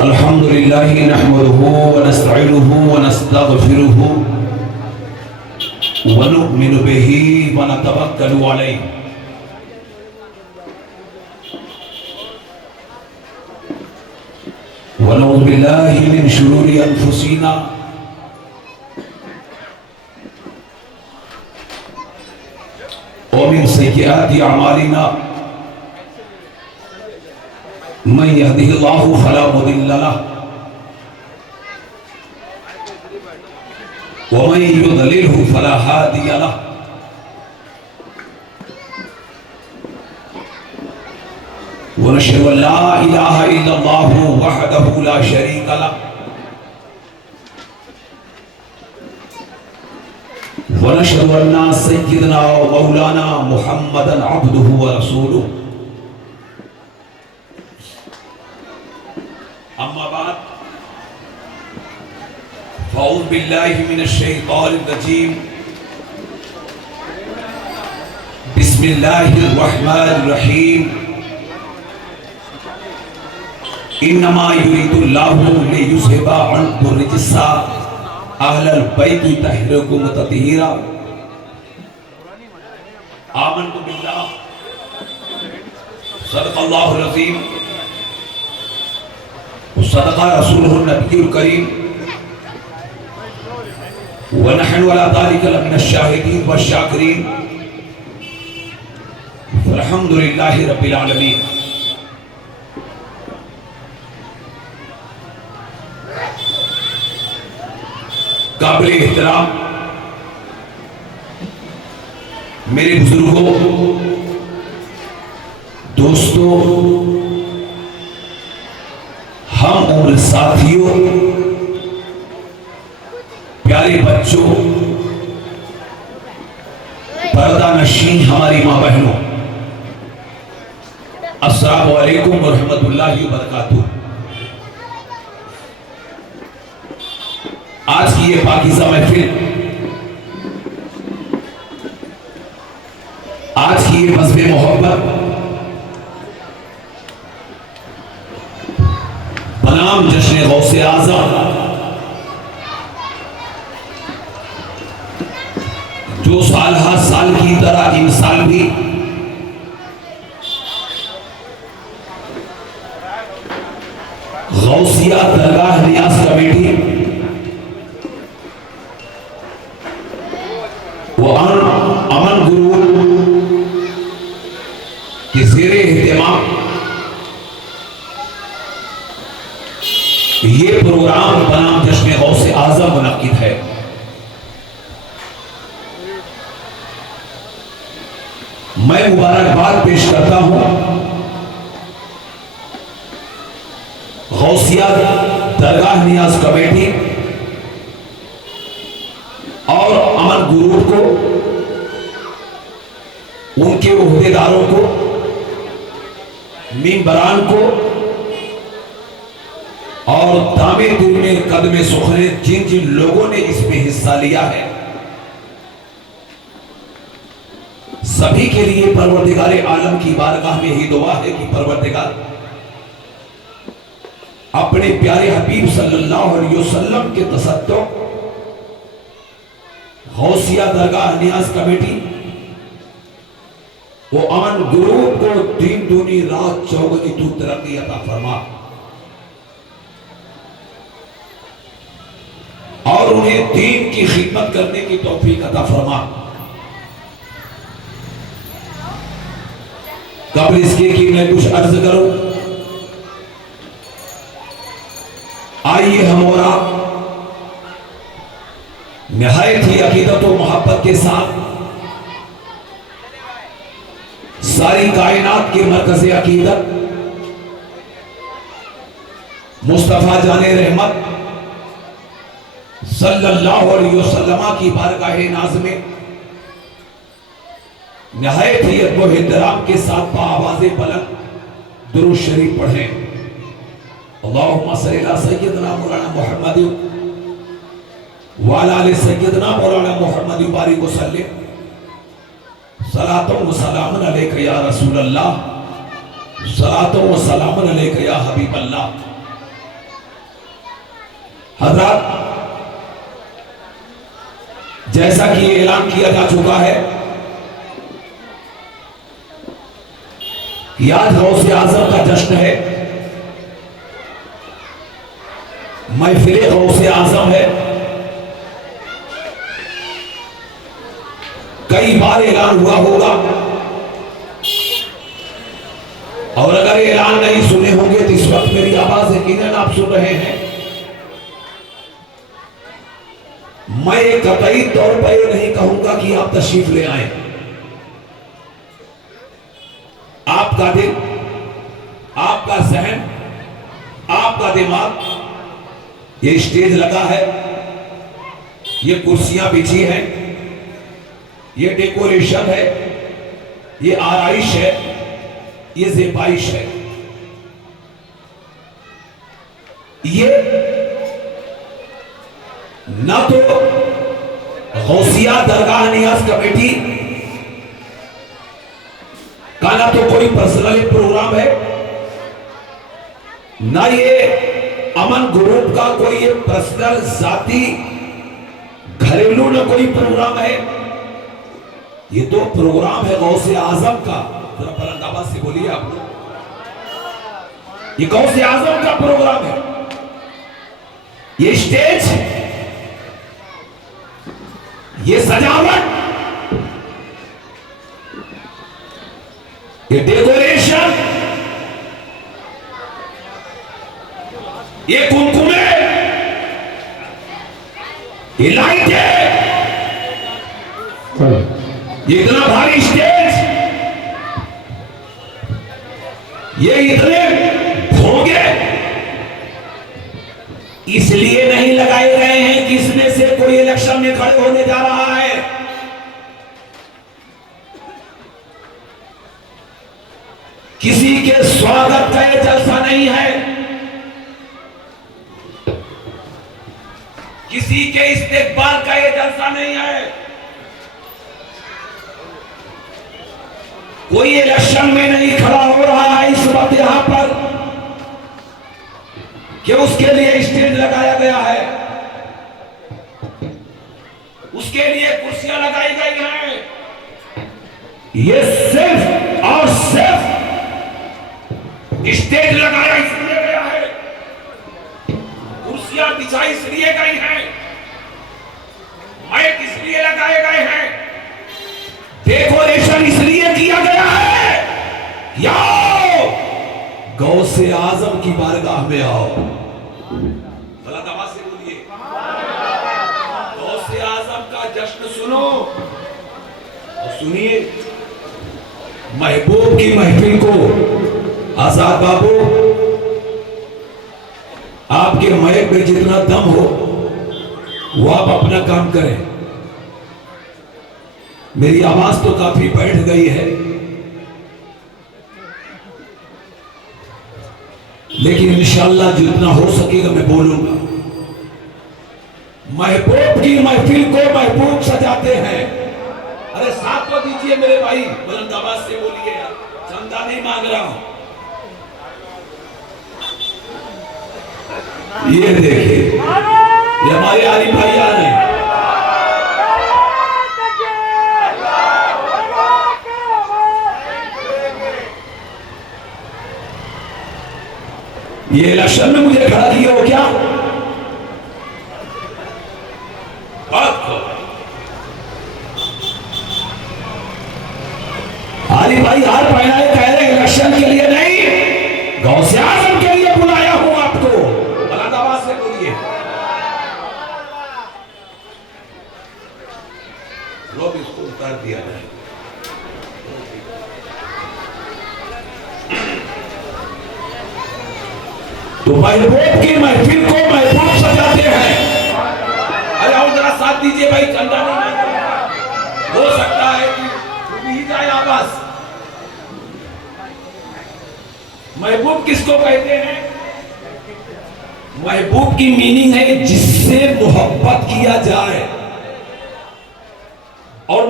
الحمد لله نحمده ونستعينه ونستغفره ونؤمن به ونتوكل عليه ونعوذ بالله من شرور أنفسنا ومن سيئات أعمالنا من يهده الله فلا مضل له ومن يضلله فلا هادي له ونشهد أن لا إله إلا الله وحده لا شريك له ونشهد أن سيدنا ومولانا محمدا عبده ورسوله أما بعد فأعوذ بالله من الشيطان الرجيم بسم الله الرحمن الرحيم إنما يريد الله ليذهب عنكم الرجس أهل البيت يطهركم تطهيرا آمنت بالله صدق الله العظيم صدق رسوله النبي الكريم ونحن على ذلك لمن الشاهدين والشاكرين والحمد لله رب العالمين. قابل احترام میرے بزرگوں، دوستوں، ہم عمر ساتھیوں، پیارے بچوں، پردہ نشین ہماری ماں بہنوں، السلام علیکم ورحمۃ اللہ وبرکاتہ۔ آج کی یہ پاکیزہ محفل، آج کی یہ مذہب محبت بنام جشن غوث اعظم جو سال ہر سال کی طرح ان سال بھی غوثیہ درگاہ نیاز کمیٹی وہ امن گروپ کے زیر اہتمام یہ پروگرام بنام جشن غوث اعظم منعقد ہے۔ میں مبارکباد پیش کرتا ہوں غوثیہ درگاہ نیاز کمیٹی اور امن گروپ کو، ان کے عہدیداروں کو، ممبران کو اور دامے دل میں قدم سخنے جن جن لوگوں نے اس میں حصہ لیا ہے، سبھی کے لیے پروردگار عالم کی بارگاہ میں ہی دعا ہے کہ پروردگار اپنے پیارے حبیب صلی اللہ علیہ وسلم کے تصدق غوثیہ درگاہ نیاز کمیٹی وہ امن گروپ کو دن دونی رات چوگنی تو ترقی عطا فرما اور انہیں دین کی خدمت کرنے کی توفیق عطا فرما۔ قبل اس کے کہ میں کچھ عرض کروں، آئیے ہم اور آپ نہایت ہی عقیدت و محبت کے ساتھ ساری کائنات کے مرکز عقیدت مصطفیٰ جان رحمت صلی اللہ علیہ وسلم کی بارگاہ ناز میں نہایت ہی ادب و احترام کے ساتھ بآواز بلند درود شریف پڑھیں۔ اللہم صلی علی سیدنا مولانا محمد وعلی آل سیدنا مولانا محمد بارک وسلم صلاۃ و سلام علیک یا رسول اللہ، صلاۃ و سلام علیک یا حبیب اللہ۔ حضرات، جیسا کہ یہ اعلان کیا جا چکا ہے کہ آج غوث اعظم کا جشن ہے، محفل غوث اعظم ہے۔ کئی بار اعلان ہوا ہوگا، اور اگر اعلان نہیں سنے ہوں گے تو اس وقت میری آواز یقیناً آپ سن رہے ہیں۔ میں قطعی طور پر یہ نہیں کہوں گا کہ آپ تشریف لے آئیں۔ آپ کا دل، آپ کا ذہن، آپ کا دماغ، یہ اسٹیج لگا ہے، یہ کرسیاں بچھی ہیں، یہ ڈیکوریشن ہے، یہ آرائش ہے، یہ زیبائش ہے، یہ نہ تو غوثیہ درگاہ نیاز کمیٹی کا نہ تو کوئی پرسنل پروگرام ہے، نہ یہ امن گروپ کا کوئی پرسنل ذاتی گھریلو نہ کوئی پروگرام ہے۔ یہ تو پروگرام ہے غوث اعظم کا۔ ذرا بلند آواز سے بولیے آپ لوگ، یہ غوث اعظم کا پروگرام ہے۔ یہ اسٹیج، یہ سجاوٹ، یہ ڈیکوریشن، یہ کنکنے، یہ لائٹیں، یہ اتنا بھاری اسٹیج، یہ اتنے بھونگے اس لیے نہیں لگائے گئے ہیں کہ اس میں سے کوئی الیکشن میں کھڑے ہونے جا رہا ہے۔ کسی کے سواگت کا یہ جلسہ نہیں ہے، کسی کے استقبال کا یہ جلسہ نہیں ہے، کوئی الیکشن میں نہیں کھڑا ہو رہا ہے اس وقت یہاں پر کہ اس کے لیے اسٹیج لگایا گیا ہے، اس کے لیے کرسیاں لگائی گئی ہیں۔ یہ صرف اور صرف اسٹیج لگایا اس لیے گیا ہے، کرسیاں بچھائی اس لیے گئی ہیں، مائک اس لیے لگائے گئے ہیں، ڈیکوریشن اس لیے کیا گیا ہے۔ یاؤ غوث اعظم کی بارگاہ میں آؤ۔ بلند آواز سے بولیے، غوث اعظم کا جشن سنو اور سنیے۔ محبوب کی محفل کو آزاد بابو، آپ کے مائک میں جتنا دم ہو وہ آپ اپنا کام کریں۔ میری آواز تو کافی بیٹھ گئی ہے، لیکن انشاءاللہ جتنا ہو سکے گا میں بولوں گا۔ محبوب کی محفل کو محبوب سجاتے ہیں۔ ارے ساتھ تو دیجئے میرے بھائی، بلند آواز سے بولیے، چندہ نہیں مانگ رہا ہوں۔ یہ دیکھیں، یہ ہمارے علی بھائیان ہیں۔ یہ الیکشن میں مجھے کھڑا کیا ہو کیا؟ علی بھائی ہار پہنائے کہہ رہے الیکشن کے لیے نہیں، غوث اعظم کے لیے بلایا ہوں آپ کو۔ بلند آواز سے بولیے۔ لوگ اس کو اتار دیا جائے۔ تو محبوب کی محفل کو محبوب سجاتے ہیں۔ ساتھ دیجئے بھائی، چندہ نہیں ہو سکتا ہے کہ چھوٹ ہی جائے آواز۔ محبوب کس کو کہتے ہیں؟ محبوب کی میننگ ہے جس سے محبت کیا جائے، اور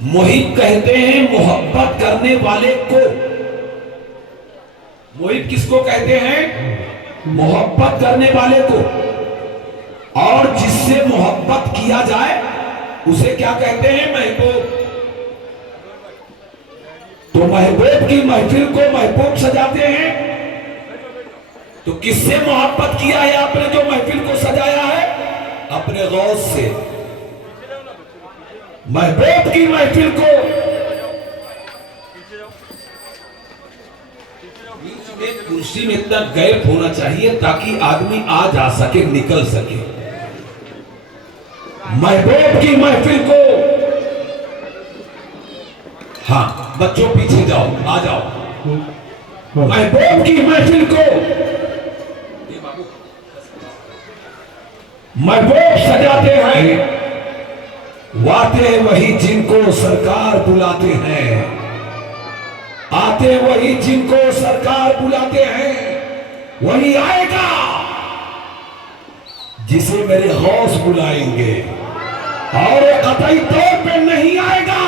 محب کہتے ہیں محبت کرنے والے کو۔ محب کس کو کہتے ہیں؟ محبت کرنے والے کو، اور جس سے محبت کیا جائے اسے کیا کہتے ہیں؟ محبوب۔ تو محبوب کی محفل کو محبوب سجاتے ہیں، تو کس سے محبت کیا ہے آپ نے جو محفل کو سجایا ہے؟ اپنے غوث سے۔ محبوب کی محفل کو کرسی میں اتنا گیپ ہونا چاہیے تاکہ آدمی آ جا سکے، نکل سکے۔ محبوب کی محفل کو، ہاں بچوں پیچھے جاؤ، آ جاؤ۔ محبوب کی محفل کو محبوب سجاتے ہیں، آتے وہی جن کو سرکار بلاتے ہیں، آتے وہی جن کو سرکار بلاتے ہیں، وہی آئے گا جسے میرے غوث بلائیں گے، اور قطعی طور پہ نہیں آئے گا۔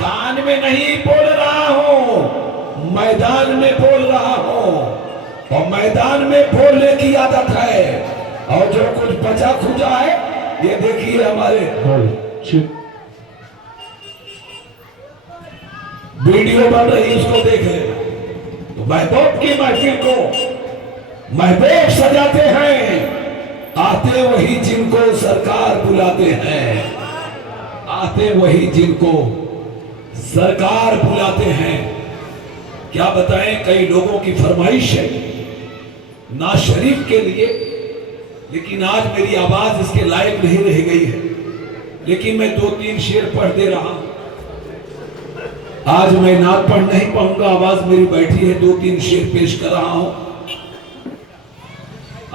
کان میں نہیں بول رہا ہوں، میدان میں بول رہا ہوں، اور میدان میں بولنے کی عادت ہے، اور جو کچھ بچا کھجا ہے یہ دیکھیے ہمارے ویڈیو بن رہی، اس کو دیکھ لیں۔ تو محبوب کی محفل کو محبوب سجاتے ہیں، آتے وہی جن کو سرکار بلاتے ہیں، آتے وہی جن کو سرکار بلاتے ہیں۔ کیا بتائیں، کئی لوگوں کی فرمائش ہے نعت شریف کے لیے، لیکن آج میری آواز اس کے لائق نہیں رہ گئی ہے، لیکن میں 2-3 شعر پڑھ دے رہا ہوں۔ آج میں نعت پڑھ نہیں پاؤں گا، آواز میری بیٹھی ہے، 2-3 شعر پیش کر رہا ہوں۔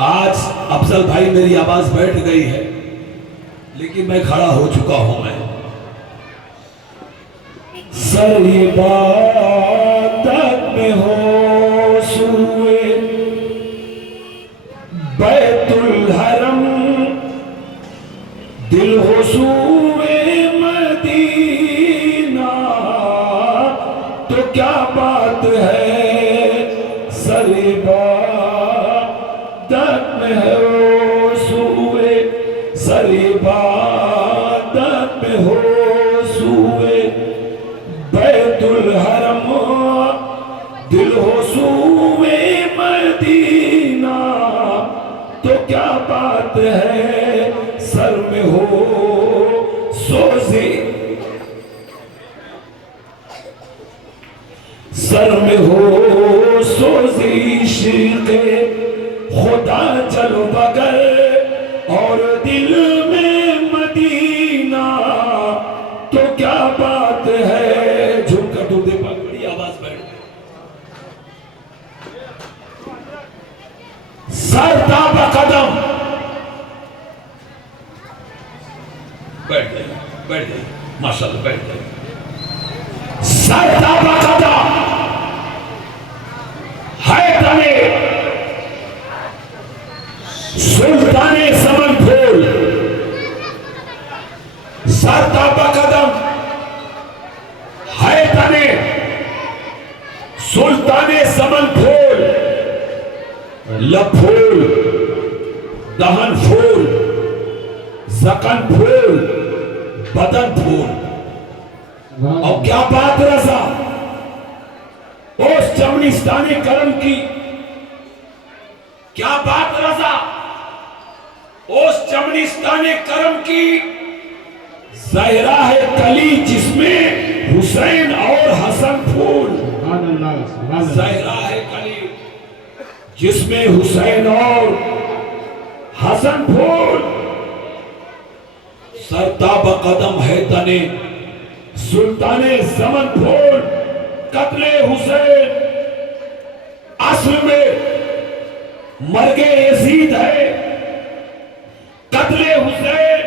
آج افضل بھائی میری آواز بیٹھ گئی ہے، لیکن میں کھڑا ہو چکا ہوں۔ میں سر عبادت میں ہو سوئے بیت الحرم، دل ہو سوئے مدینہ، تو کیا بات ہے سر عبادت میں ہو سوئے، سر عبادت میں ہو سوئے بیت الحرم، دل ہو سوئے مدینہ، تو کیا بات ہے سر میں ہو سوزی، سر میں ہو سوزی عشق خدا چلو بغیر، اور دل میں مدینہ، تو کیا بات ہے۔ جھوم کر دو دے پاک، بڑی آواز بیٹھ گئی۔ سر تاب قدم، بیٹھ گئی، بیٹھ گئی، ماشاءاللہ بیٹھ گئی۔ سر تاب قدم ہے تنے سلطان سمن پھول، سر تاب قدم ہے تنے سلطان سمن پھول، لب پھول، دہن پھول، زکن پھول، بدن پھول، اور کیا بات رضا اس چمنستان کرم کی، کیا بات رضا اس چمنستان کرم کی، زہرا ہے کلی جس میں حسین اور حسن پھول، زہرا ہے کلی جس میں حسین اور حسن پھول، سر تاب قدم ہے تنے سلطان زمن پھول، قتل حسین اصل میں مرگ یزید ہے، قتل حسین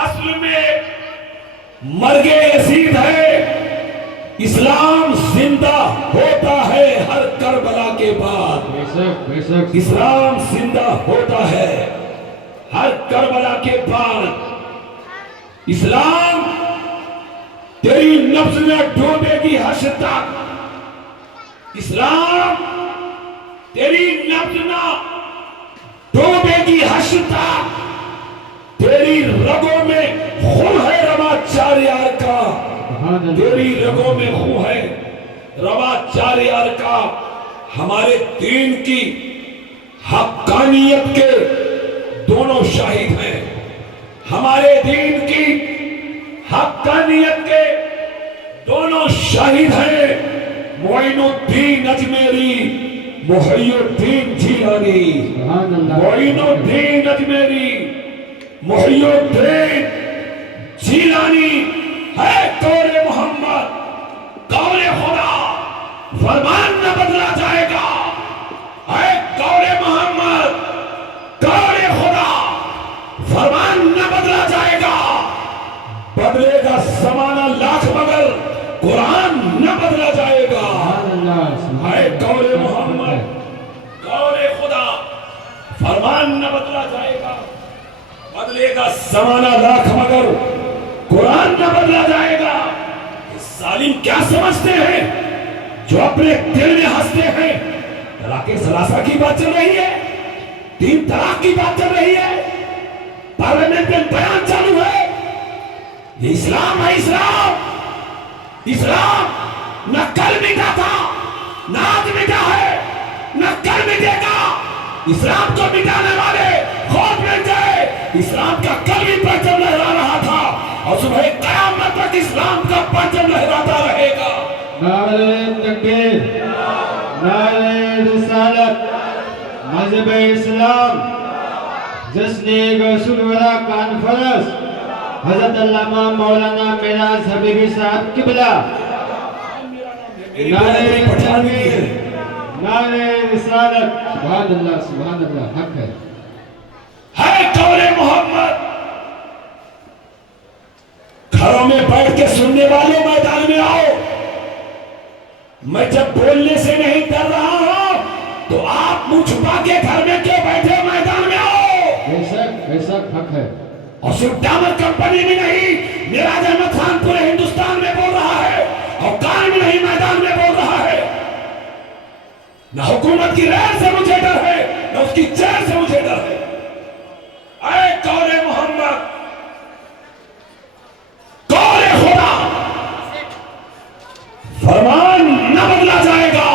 اصل میں مرگ یزید ہے. اسلام زندہ ہوتا ہے ہر کربلا کے بعد. اسلام زندہ ہوتا ہے ہر کربلا کے بعد. اسلام تیری نبض میں ڈوبے گی حشر تک. اسلام تیری نبض میں ڈوبے گی حشر تک. تیری رگوں میں خون ہے روا چار یار کا. تیری رگوں میں خون ہے روا چار یار کا. ہمارے دین کی حقانیت کے دونوں شاہد ہیں. ہمارے دین کی حقانیت کے دونوں شاہد ہیں. معین الدین اجمیری, محی الدین جیلانی. معین الدین اجمیری, محی الدین جیلانی ہے قول محمد, قول خدا. فرمان نہ بدلا جائے گا. ہے قول محمد, قول خدا. فرمان نہ بدلا جائے گا. بدلے گا زمانہ لاکھ مگر قرآن نہ بدلا جائے گا. ہے قول محمد, قول خدا. فرمان نہ بدلا جائے گا. بدلے گا زمانہ لاکھ مگر قرآن نہ بدلا جائے گا. ظالم کیا سمجھتے ہیں جو اپنے دل میں ہنستے ہیں؟ طلاق ثلاثہ کی بات چل رہی ہے, 3 طلاق کی بات چل رہی ہے, پارلیمنٹ میں بیان چالو ہے. یہ اسلام ہے. اسلام اسلام نہ کل مٹا تھا نہ آج مٹا ہے نہ کل مٹے گا. اسلام کو مٹانے والے خود مٹ جائے. اسلام کا کل بھی پرچم لہرا رہا تھا اور صبح قیامت تک اسلام کا پرچم لہراتا رہے گا. نعرہ تکبیر, نعرہ رسالت, مذہب اسلام, جشن رسول اللہ کانفرنس, حضرت علامہ مولانا معراج حبیبی صاحب قبلہ. نعرہ تکبیر, نعرہ رسالت. سبحان اللہ, سبحان اللہ, حق ہے. ہے قول محمد. گھروں میں بیٹھ کے سننے والوں میدان میں آؤ. میں جب بولنے سے نہیں ڈر رہا ہوں تو آپ منہ چھپا کے گھر میں کیوں بیٹھے؟ میدان میں آؤ. بے شک حق ہے. اور صرف ڈامر کمپنی میں نہیں, معراج احمد خان پورے ہندوستان میں بول رہا ہے اور کان میں نہیں میدان میں بول رہا ہے. نہ حکومت کی ریل سے مجھے ڈر ہے نہ اس کی جیل سے مجھے ڈر ہے. اے قول محمد, قول خدا. فرمان نہ بدلا جائے گا.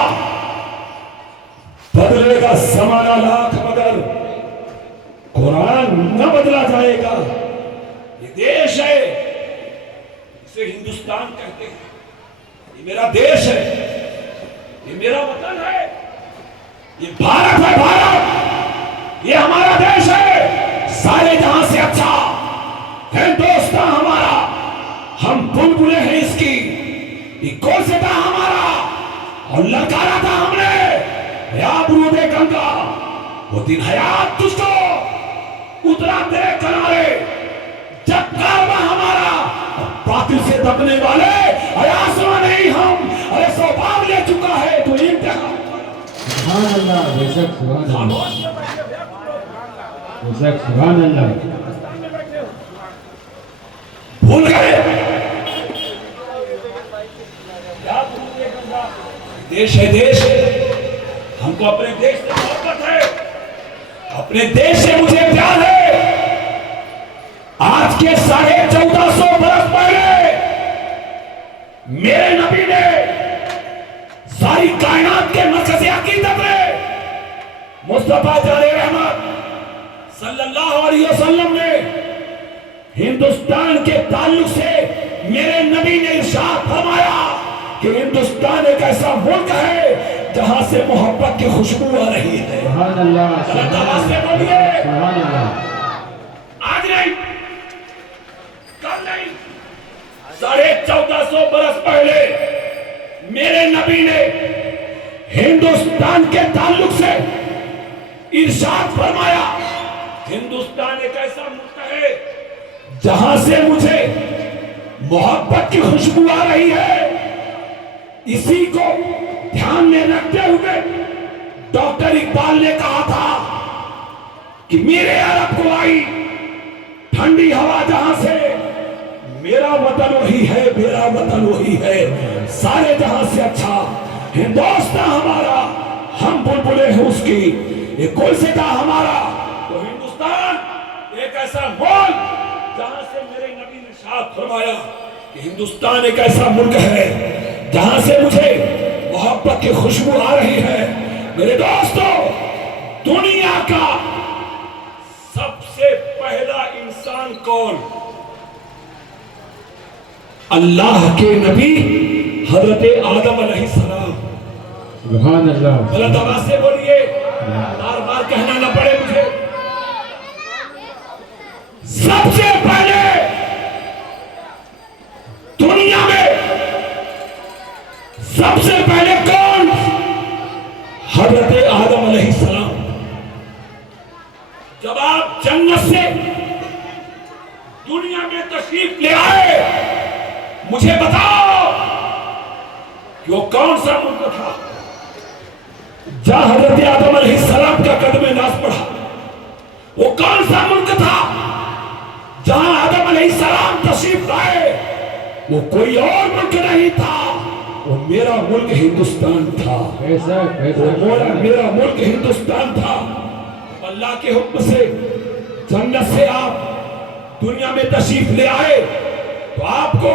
بدلے گا زمانہ لاکھ مگر قرآن نہ بدلا جائے گا. یہ دیش ہے, اسے ہندوستان کہتے ہیں. یہ میرا دیش ہے, یہ میرا وطن ہے, یہ بھارت ہے. بھارت یہ ہمارا دیش ہے. سارے جہاں سے اچھا ہندوستان ہمارا. ہم بلبلے ہیں اس کی. یہ گوشت تھا ہمارا اور للکارا تھا ہم نے, یا برود گنگا. وہ دن حیات تجھ کو اترا تیرے کنارے جب کعبہ ہمارا باطل سے دبنے والے. آسمان نہیں ہم, ارے سو باب لے چکا ہے تو امتحان. سبحان اللہ, بے شک سبحان اللہ, بے شک سبحان اللہ. بھول گئے دیش ہے. دیش ہم کو اپنے دیش سے محبت ہے, اپنے دیش سے مجھے پیار ہے. آج کے 1450 برس پہلے میرے نبی نے ساری کائنات کے مرکز عقیدت میں مصطفیٰ جان رحمت صلی اللہ علیہ وسلم نے ہندوستان کے تعلق سے میرے نبی نے ارشاد فرمایا کہ ہندوستان ایک ایسا ملک ہے جہاں سے محبت کی خوشبو آ رہی ہے. سبحان اللہ, اللہ سے بولیے. سبحان اللہ. آج نہیں, کل نہیں, 1450 برس پہلے میرے نبی نے ہندوستان کے تعلق سے ارشاد فرمایا ہندوستان ایک ایسا ملک ہے جہاں سے مجھے محبت کی خوشبو آ رہی ہے. اسی کو دھیان میں رکھتے ہوئے ڈاکٹر اقبال نے کہا تھا کہ میرے عرب کو آئی ٹھنڈی ہوا جہاں سے, میرا وطن وہی ہے, میرا وطن وہی ہے, سارے جہاں سے اچھا ہندوستان ہمارا, ہم بلبلے ہیں اس کی, یہ گلستاں ہمارا. تو ہندوستان ایک ایسا ملک جہاں سے میرے نبی نے ارشاد فرمایا کہ ہندوستان ایک ایسا ملک ہے جہاں سے مجھے محبت کی خوشبو آ رہی ہے. میرے دوستو, دنیا کا سب سے پہلا انسان کون؟ اللہ کے نبی حضرت آدم علیہ السلام. سبحان اللہ. غلط آواز سے بولیے, بار بار کہنا نہ پڑے مجھے. سب سے پہلے دنیا میں سب سے پہلے کون؟ حضرت آدم علیہ السلام. جب آپ جنت سے دنیا میں تشریف لے آئے, مجھے بتاؤ کہ وہ کون سا ملک تھا جہاں حضرت آدم علیہ السلام کا قدم ناز پڑا؟ وہ کون سا ملک تھا جہاں آدم علیہ السلام تشریف لائے؟ وہ کوئی اور ملک نہیں تھا, وہ میرا ملک ہندوستان تھا. میرا ملک ہندوستان تھا. اللہ کے حکم سے جنت سے آپ دنیا میں تشریف لے آئے تو آپ کو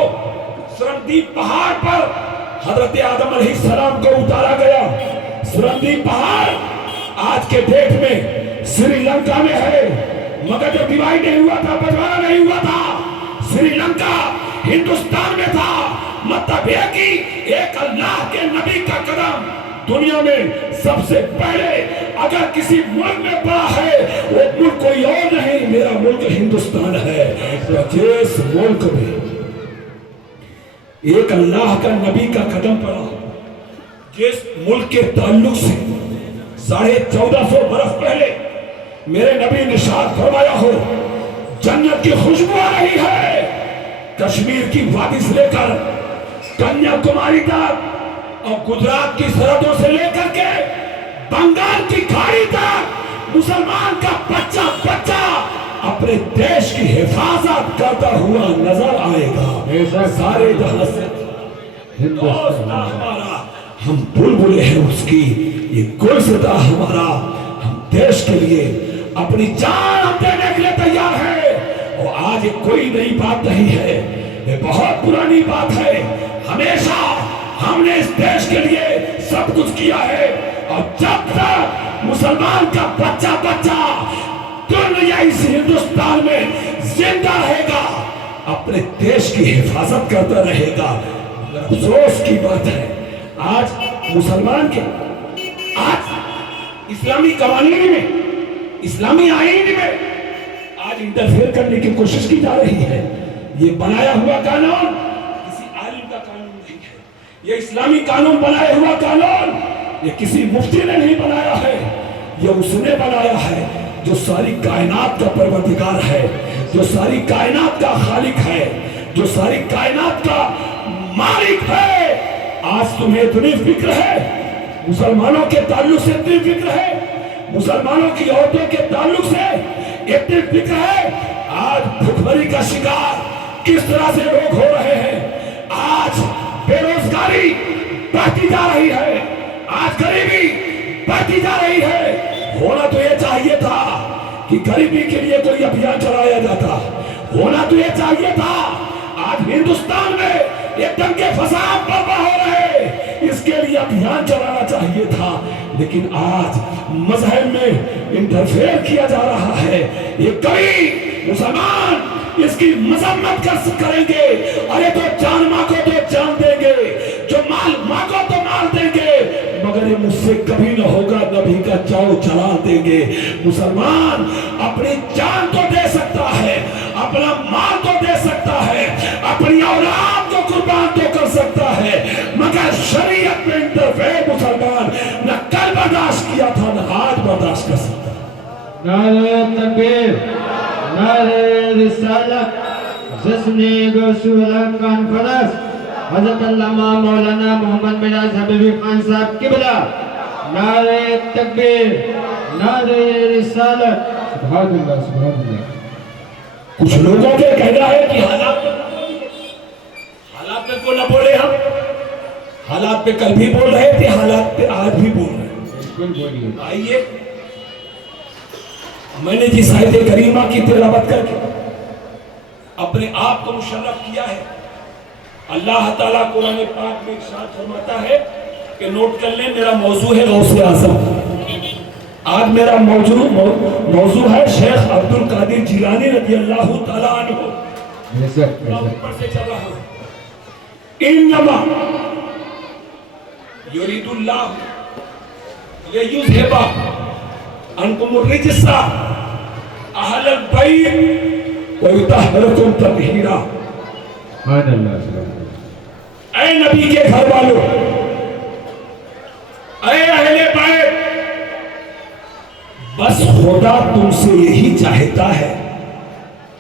سرندیپ پہاڑ پر حضرت آدم علیہ السلام کو اتارا گیا. سرندیپ پہاڑ آج کے ڈیٹ میں سری لنکا میں ہے, مگر جو ڈیوائیڈ نہیں ہوا تھا, بٹوارا نہیں ہوا تھا, سری لنکا ہندوستان میں تھا. مطلب یہ کہ ایک اللہ کے نبی کا قدم دنیا میں سب سے پہلے اگر کسی ملک میں پڑا ہے, وہ ملک کوئی اور نہیں, میرا ملک ہندوستان ہے. جس ملک میں ایک اللہ کا نبی کا قدم پڑا, جس ملک کے تعلق سے 1450 برس پہلے میرے نبی نے ارشاد فرمایا ہو جنت کی خوشبو آ رہی ہے, کشمیر کی وادی سے لے کر کنیا کماری تک اور گجرات کی سرحدوں سے لے کر کے بنگال کی کھاڑی تک مسلمان کا بچہ بچہ اپنے دیش کی حفاظت کرتا ہوا نظر آئے گا. سارے جہاں سے ہمارا, ہم بلبلے ہیں اس کی, یہ گلستاں ہمارا, ہم دیش کے لیے اپنی جان ہم دینے کے لیے تیار ہے. اور آج یہ کوئی نئی بات نہیں ہے, یہ بہت پرانی بات ہے. ہمیشہ ہم نے اس دیش کے لیے سب کچھ کیا ہے, اور جب تک مسلمان کا بچہ بچہ دنیا اس ہندوستان میں زندہ رہے گا, اپنے دیش کی حفاظت کرتا رہے گا. افسوس کی بات ہے آج مسلمان کے, آج اسلامی قوانین میں, اسلامی آئین میں آج انٹرفیئر کرنے کی کوشش کی جا رہی ہے. یہ بنایا ہوا قانون کسی عالم کا قانون نہیں ہے, یہ اسلامی قانون بنایا ہوا قانون یہ کسی مفتی نے نہیں بنایا ہے, یہ اس نے بنایا ہے جو ساری کائنات کا پروردگار ہے, جو ساری کائنات کا خالق ہے, جو ساری کائنات کا مالک ہے. آج تمہیں اتنی فکر ہے مسلمانوں کے تعلق سے, اتنی فکر ہے مسلمانوں کی عورتوں کے تعلق سے, اتنی فکر ہے آج بھوکمری کا شکار کس طرح سے لوگ ہو رہے ہیں. آج بے روزگاری بڑھتی جا رہی ہے, آج غریبی بڑھتی جا رہی ہے. ہونا تو یہ چاہیے تھا کہ غریبی کے لیے کوئی ابھیان چلایا جاتا, ہونا تو یہ چاہیے تھا. آج ہندوستان میں یہ دنگے فساد برپا ہو رہے, اس کے لیے ابھیان چلانا چاہیے تھا. لیکن آج مذہب میں انٹرفیئر کیا جا رہا ہے. یہ کبھی مسلمان اس کی مذمت کریں گے, ارے تو جان مانگو تو جان دیں گے, جو مال مانگو تو مال دیں گے, مگر یہ مجھ سے کبھی نہ ہوگا, نبی کا چاؤ چلا دیں گے. مسلمان اپنی جان تو دے سکتا ہے, اپنا مال تو دے سکتا ہے, اپنی اولاد کو قربان تو کر سکتا ہے, مگر شریعت میں انٹرفیئر مسلمان نہ کل برداشت کیا تھا, نہ آج برداشت کر سکتا. نعرہ تکبیر، نعرہ رسالت، جشن رسول کانفرنس، حضرت علامہ مولانا محمد میراث حبیبی خان صاحب قبلہ، نعرہ تکبیر، نعرہ رسالت، سبحان اللہ سبحان اللہ۔ کچھ لوگوں کے کہنا ہے کہ حالات پہ کو نہ بولے، ہم حالات پہ کل بھی بول رہے تھے، حالات پہ آج بھی بول رہے ہیں۔ بالکل بولیے۔ آئیے، میں نے جس آیت کریمہ کی تلاوت کر کے اپنے آپ کو مشرف کیا ہے، اللہ تعالیٰ قرآن پاک میں ارشاد فرماتا ہے کہ نوٹ کر لیں، میرا موضوع ہے غوث اعظم۔ آج میرا موضوع ہے شیخ عبد القادر جیلانی رضی اللہ تعالیٰ عنہ۔ بے شک بے شک۔ اوپر سے چل رہا ہوں۔ انما یرید اللہ لیذھب عنکم الرجس اہل البیت ویطہرکم تطہیرا۔ سبحان اللہ سبحان اللہ۔ اے نبی کے گھر والوں، اے اہل بیت، بس خدا تم سے یہی چاہتا ہے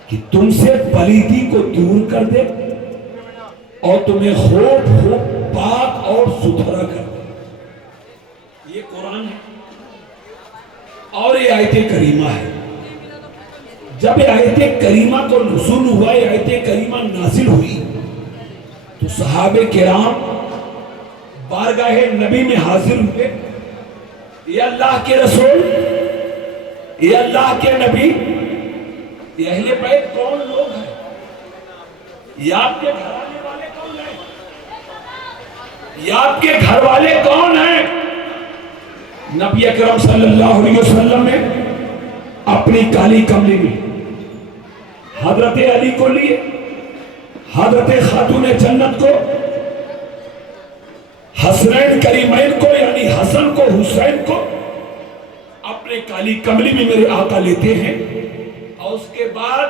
کہ تم سے پلیدی کو دور کر دے اور تمہیں خوب پاک اور ستھرا کر دے۔ یہ قرآن ہے اور یہ آیت کریمہ ہے۔ جب یہ آیت کریمہ کو نزول ہوا، یہ آیت کریمہ نازل ہوئی تو صحابہ کرام بارگاہ نبی میں حاضر ہوئے، یہ اللہ کے رسول، یہ اللہ کے نبی، یہ اہل بیت کون لوگ ہیں؟ یہ آپ کے گھرانے والے کون ہیں؟ یہ آپ کے گھر والے کون ہیں؟ نبی اکرم صلی اللہ علیہ وسلم نے اپنی کالی کملی میں حضرت علی کو لیے، حضرت خاتون جنت کو، حسنین کریمین کو یعنی حسن کو حسین کو اپنے کالی کملی میں میرے آقا لیتے ہیں، اور اس کے بعد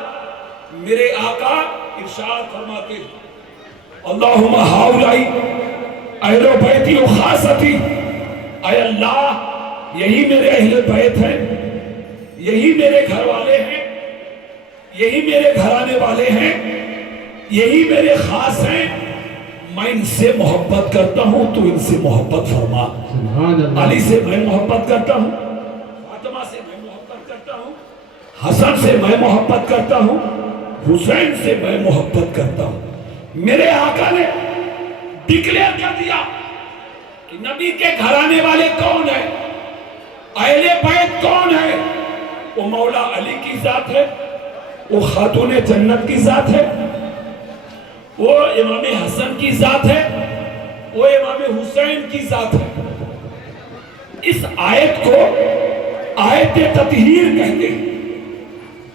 میرے آقا ارشاد فرماتے ہیں اللہم ہاؤلائی اہل بیتی و خاصتی، اے اللہ یہی میرے اہل بیت ہیں، یہی میرے گھر والے ہیں، یہی میرے گھرانے والے ہیں، یہی میرے خاص ہیں، میں ان سے محبت کرتا ہوں تو ان سے محبت فرما۔ سبحان اللہ۔ علی سے میں محبت کرتا ہوں، فاطمہ سے میں محبت کرتا ہوں، حسن سے میں محبت کرتا ہوں، حسین سے میں محبت کرتا ہوں۔ میرے آقا نے ڈکلیئر کر دیا کہ نبی کے گھرانے والے کون ہیں، اہل بیت کون ہیں؟ وہ مولا علی کی ذات ہے، وہ خاتون جنت کی ذات ہے، وہ امام حسن کی ذات ہے، وہ امام حسین کی ذات ہے۔ اس آیت کو آیت تطہیر کہتے ہیں۔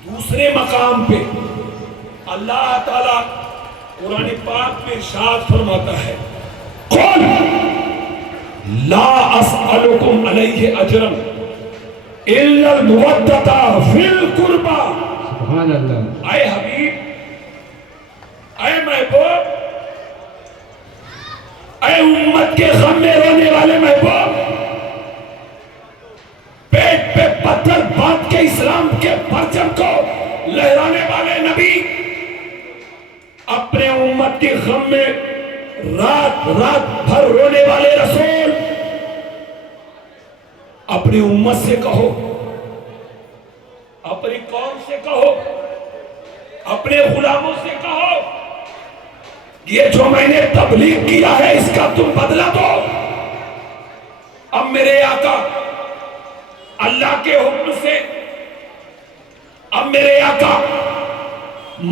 دوسرے مقام پہ اللہ تعالیٰ قرآن پاک میں ارشاد فرماتا ہے قل لا اسألکم علیہ اجرا الا المودۃ فی القربى۔ سبحان اللہ۔ اے حبیب، اے محبوب، اے امت کے غم میں رونے والے محبوب، پیٹ پہ پتھر باندھ کے اسلام کے پرچم کو لہرانے والے نبی، اپنے امت کے غم میں رات رات بھر رونے والے رسول، اپنی امت سے کہو، اپنی قوم سے کہو، اپنے غلاموں سے کہو، یہ جو میں نے تبلیغ کیا ہے اس کا تم بدلہ دو۔ اب میرے آقا اللہ کے حکم سے، اب میرے آقا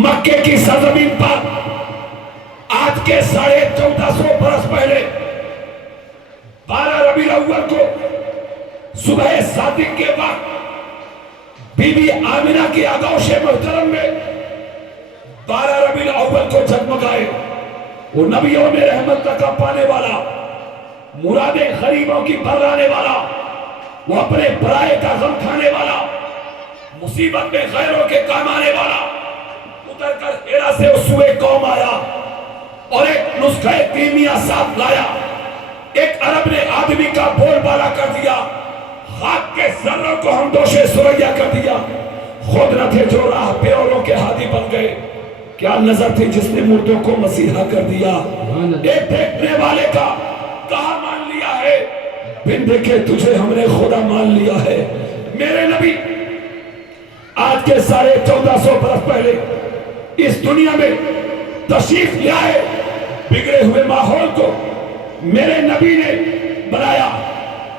مکے کی سرزمین پر آج کے 1450 برس پہلے 12 ربیع الاول کو صبح صادق کے وقت بی بی آمنہ کی آغوش محترم میں 12 ربیع الاول کو جگمگائے وہ نبیوں میں رحمت کا پانے والا، مرادیں غریبوں کی بھرانے والا، وہ اپنے برائے کا غم کھانے والا، مصیبت میں غیروں کے کام آنے والا، اتر کر ہیرا سے اس سوئے قوم آیا اور ایک نسخہ کیمیا ساتھ لایا۔ ایک عرب نے آدمی کا بول بالا کر دیا، خاک کے ذروں کو ہم دوشے سریا کر دیا، خود نہ تھے جو راہ پہ اوروں کے ہادی بن گئے، کیا نظر تھی جس نے مردوں کو مسیحا کر دیا، ایک دیکھنے والے کا کہا مان لیا ہے، بن دیکھے تجھے ہم نے خدا مان لیا ہے۔ میرے نبی آج کے 1450 برس پہلے اس دنیا میں تشریف لے آئے، بگڑے ہوئے ماحول کو میرے نبی نے بنایا،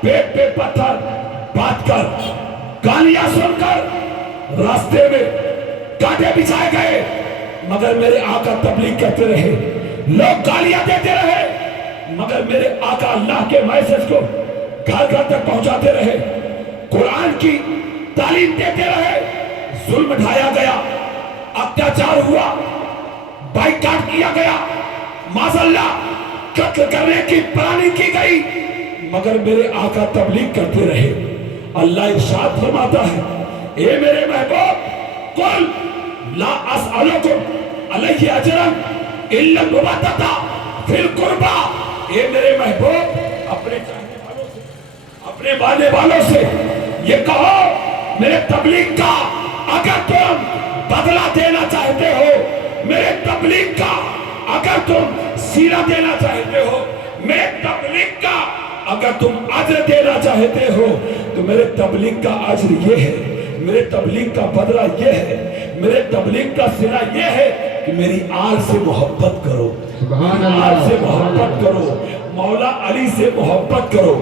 پیٹ پہ پتھر بات کر، گالیاں سن کر، راستے میں کانٹے بچھائے گئے، مگر میرے آقا تبلیغ کرتے رہے، لوگ گالیاں دیتے رہے، مگر میرے آقا اللہ کے میسج کو گھر گھر تک پہنچاتے رہے، قرآن کی تعلیم دیتے رہے، ظلم ڈھایا گیا، اتیاچار ہوا، بائیکاٹ کیا گیا، معذاللہ قتل کرنے کی پلاننگ کی گئی، مگر میرے آقا تبلیغ کرتے رہے۔ اللہ ارشاد فرماتا ہے، اے میرے محبوب قل لا اسألکم علیہ اجرا الا المودۃ فی القربى، اے میرے محبوب اپنے چاہنے والوں سے، اپنے ماننے والوں سے یہ کہو، میرے تبلیغ کا اگر تم بدلہ دینا چاہتے ہو، میرے تبلیغ کا اگر تم سیرہ دینا چاہتے ہو، میرے تبلیغ کا اگر تم اجر دینا چاہتے ہو، تو میرے تبلیغ کا اجر یہ ہے، میرے تبلیغ کا بدلہ یہ ہے، میرے تبلیغ کا صلہ یہ ہے کہ میری آل سے محبت کرو، آل سے محبت کرو، مولا علی سے محبت کرو،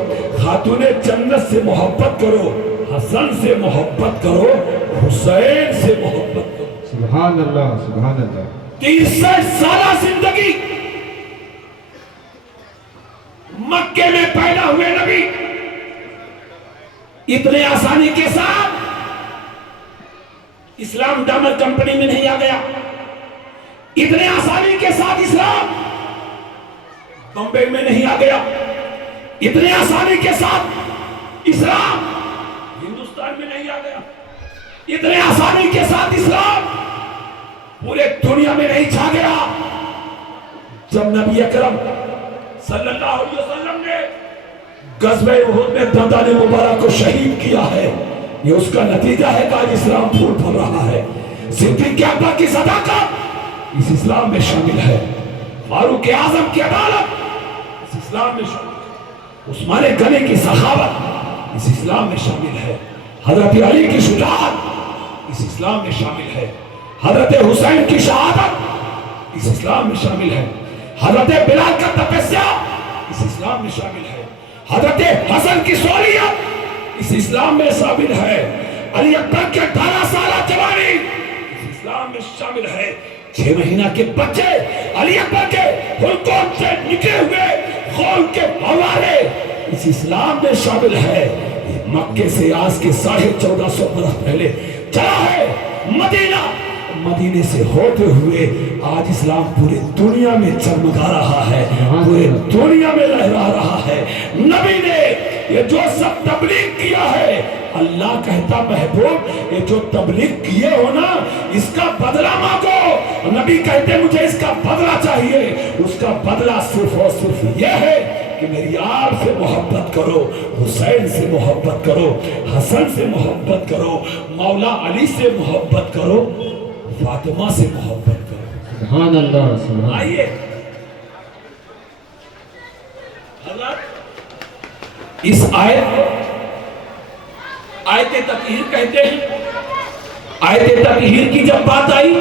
خاتون جنت سے محبت کرو، حسن سے محبت کرو، حسین سے محبت کرو۔ سبحان اللہ، سبحان اللہ۔ 63 سالہ زندگی، مکے میں پیدا ہوئے نبی، اتنے آسانی کے ساتھ اسلام ڈامر کمپنی میں نہیں آ گیا، اتنے آسانی کے ساتھ اسلام بمبئی میں نہیں آ گیا، اتنے آسانی کے ساتھ اسلام ہندوستان میں نہیں آ گیا، اتنے آسانی کے ساتھ اسلام پورے دنیا میں نہیں چھا گیا۔ جب نبی اکرم صلی اللہ علیہ وسلم نے غزوہ احد میں دندان مبارک کو شہید کیا ہے، یہ اس کا نتیجہ ہے کہ آج اسلام پھول پھل رہا ہے۔ صدیق اکبر کی صداقت اس اسلام میں شامل ہے، فاروق اعظم کی عدالت اس اسلام میں شامل ہے، عثمان غنی کی سخاوت اس اسلام میں شامل ہے، حضرت علی کی شجاعت اس اسلام میں شامل ہے، حضرت حسین کی شہادت اس اسلام میں شامل ہے، حضرت بلال کا تپسیا اس اسلام میں شامل ہے، حضرت حسن کی سولیت اس اسلام میں شامل ہے، علی اکبر کے 18 سالہ جوانی اس اسلام میں شامل ہے، 6 مہینہ کے بچے علی اکبر کے حلقوں سے نکلے ہوئے خون کے حوالے اس اسلام میں شامل ہے۔ مکے سے آج کے 1450 برس پہلے چلا ہے مدینہ، مدینے سے ہوتے ہوئے آج اسلام پورے دنیا میں چمکا رہا ہے، پورے دنیا میں لہرا رہا ہے۔ نبی نے یہ جو سب تبلیغ کیا ہے، اللہ کہتا محبوب یہ جو تبلیغ کیے ہو نا، اس کا بدلہ مانگو۔ نبی کہتے مجھے اس کا بدلہ چاہیے، اس کا بدلہ صرف اور صرف یہ ہے کہ میری آل سے محبت کرو، حسین سے محبت کرو، حسن سے محبت کرو، مولا علی سے محبت کرو، فاطمہ سے محبت کرو۔ سبحان اللہ، سبحان اللہ۔ آئیے حضرت اس آیت تطہیر کہتے ہیں، آیت تطہیر کی جب بات آئی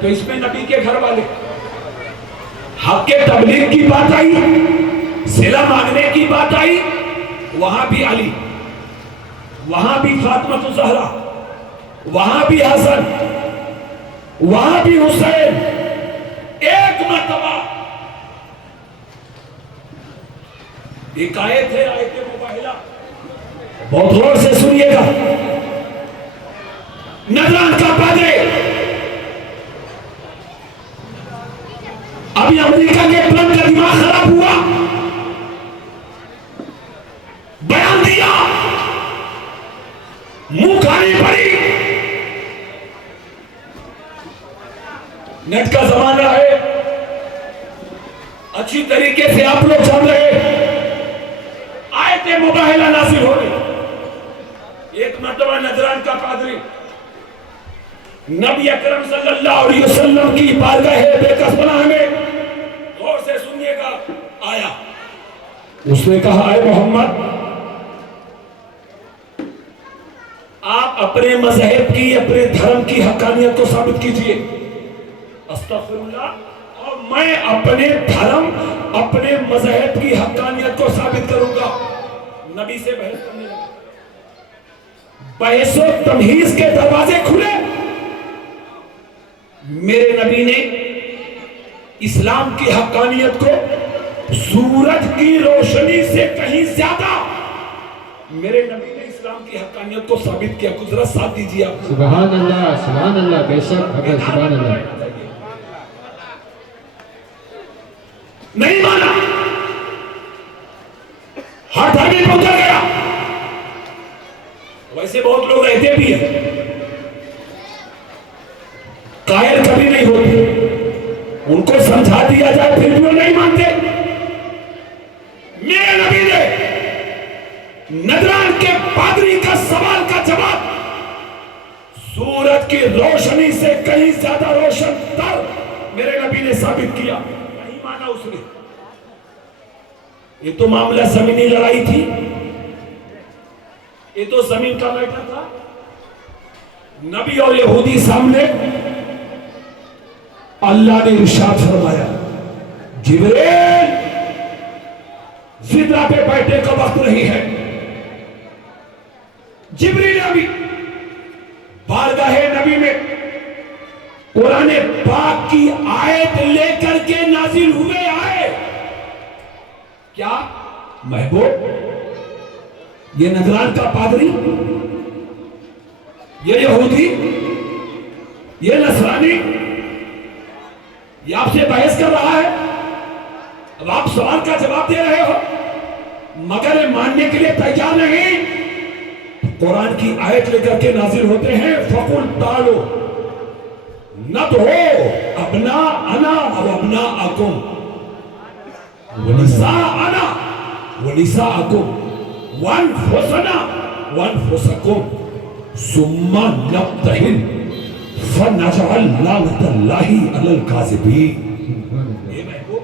تو اس میں نبی کے گھر والے، حق کے تبلیغ کی بات آئی، صلہ مانگنے کی بات آئی، وہاں بھی علی، وہاں بھی فاطمہ الزہرا، وہاں بھی حسن، وہاں بھی حسین، ایک مرتبہ ایک آیت ہے، آیت مباہلہ، بہت غور سے سنیے گا۔ نجران کا پادری ابھی امریکہ کے پلن کا دماغ خراب ہوا، بیان دیا، منہ کھانی پڑی، نیٹ کا زمانہ ہے، اچھی طریقے سے آپ لوگ جان رہے، آیت مباہلہ نازل ہو گئی، نبی اکرم صلی اللہ علیہ وسلم کی بارگاہ بیکس پناہ میں غور سے سنیے گا آیا. اس نے کہا اے محمد آپ اپنے مذہب کی اپنے دھرم کی حقانیت کو ثابت کیجئے. استغفر اللہ. اور میں اپنے دھرم اپنے مذہب کی حقانیت کو ثابت کروں گا. نبی سے بحث کرنے لگا. بحث و تمہیز کے دروازے کھلے. میرے نبی نے اسلام کی حقانیت کو سورج کی روشنی سے کہیں زیادہ میرے نبی نے اسلام کی حقانیت کو ثابت کیا. ذرا ساتھ دیجیے آپ. سبحان اللہ بے شک حضرت سبحان اللہ. نہیں مانا, ہاتھ آگے پہنچا گیا. ویسے بہت لوگ رہتے بھی ہیں, قائل کبھی نہیں ہوتے, ان کو سمجھا دیا جائے پھر بھی وہ نہیں مانتے. میرے نبی نے نجران کے پادری کا سوال کا جواب سورج کی روشنی سے کہیں زیادہ روشن تر میرے نبی نے ثابت کیا. نہیں مانا اس نے. یہ تو معاملہ زمینی لڑائی تھی, یہ تو زمین کا میٹر تھا. نبی اور یہودی سامنے. اللہ نے ارشاد فرمایا جبریل زندہ پہ بیٹھنے کا وقت نہیں ہے. جبریل نبی بارگاہ نبی میں قرآن پاک کی آیت لے کر کے نازل ہوئے آئے. کیا محبوب, یہ نجران کا پادری, یہ یہودی, یہ نصرانی, یہ آپ سے بحث کر رہا ہے. اب آپ سوال کا جواب دے رہے ہو مگر ماننے کے لیے تیار نہیں. قرآن کی آیت لے کر کے نازل ہوتے ہیں فَقُلْ تَعَالُوا نَدْعُوا أَبْنَاءَنَا وَأَبْنَاءَكُمْ وَنِسَاءَنَا وَنِسَاءَكُمْ وَأَنفُسَنَا وَأَنفُسَكُمْ ثُمَّ نَبْتَهِلْ فَنَجْعَلْ لَعْنَتَ اللَّهِ عَلَى الْكَاذِبِينَ. یہ محبوب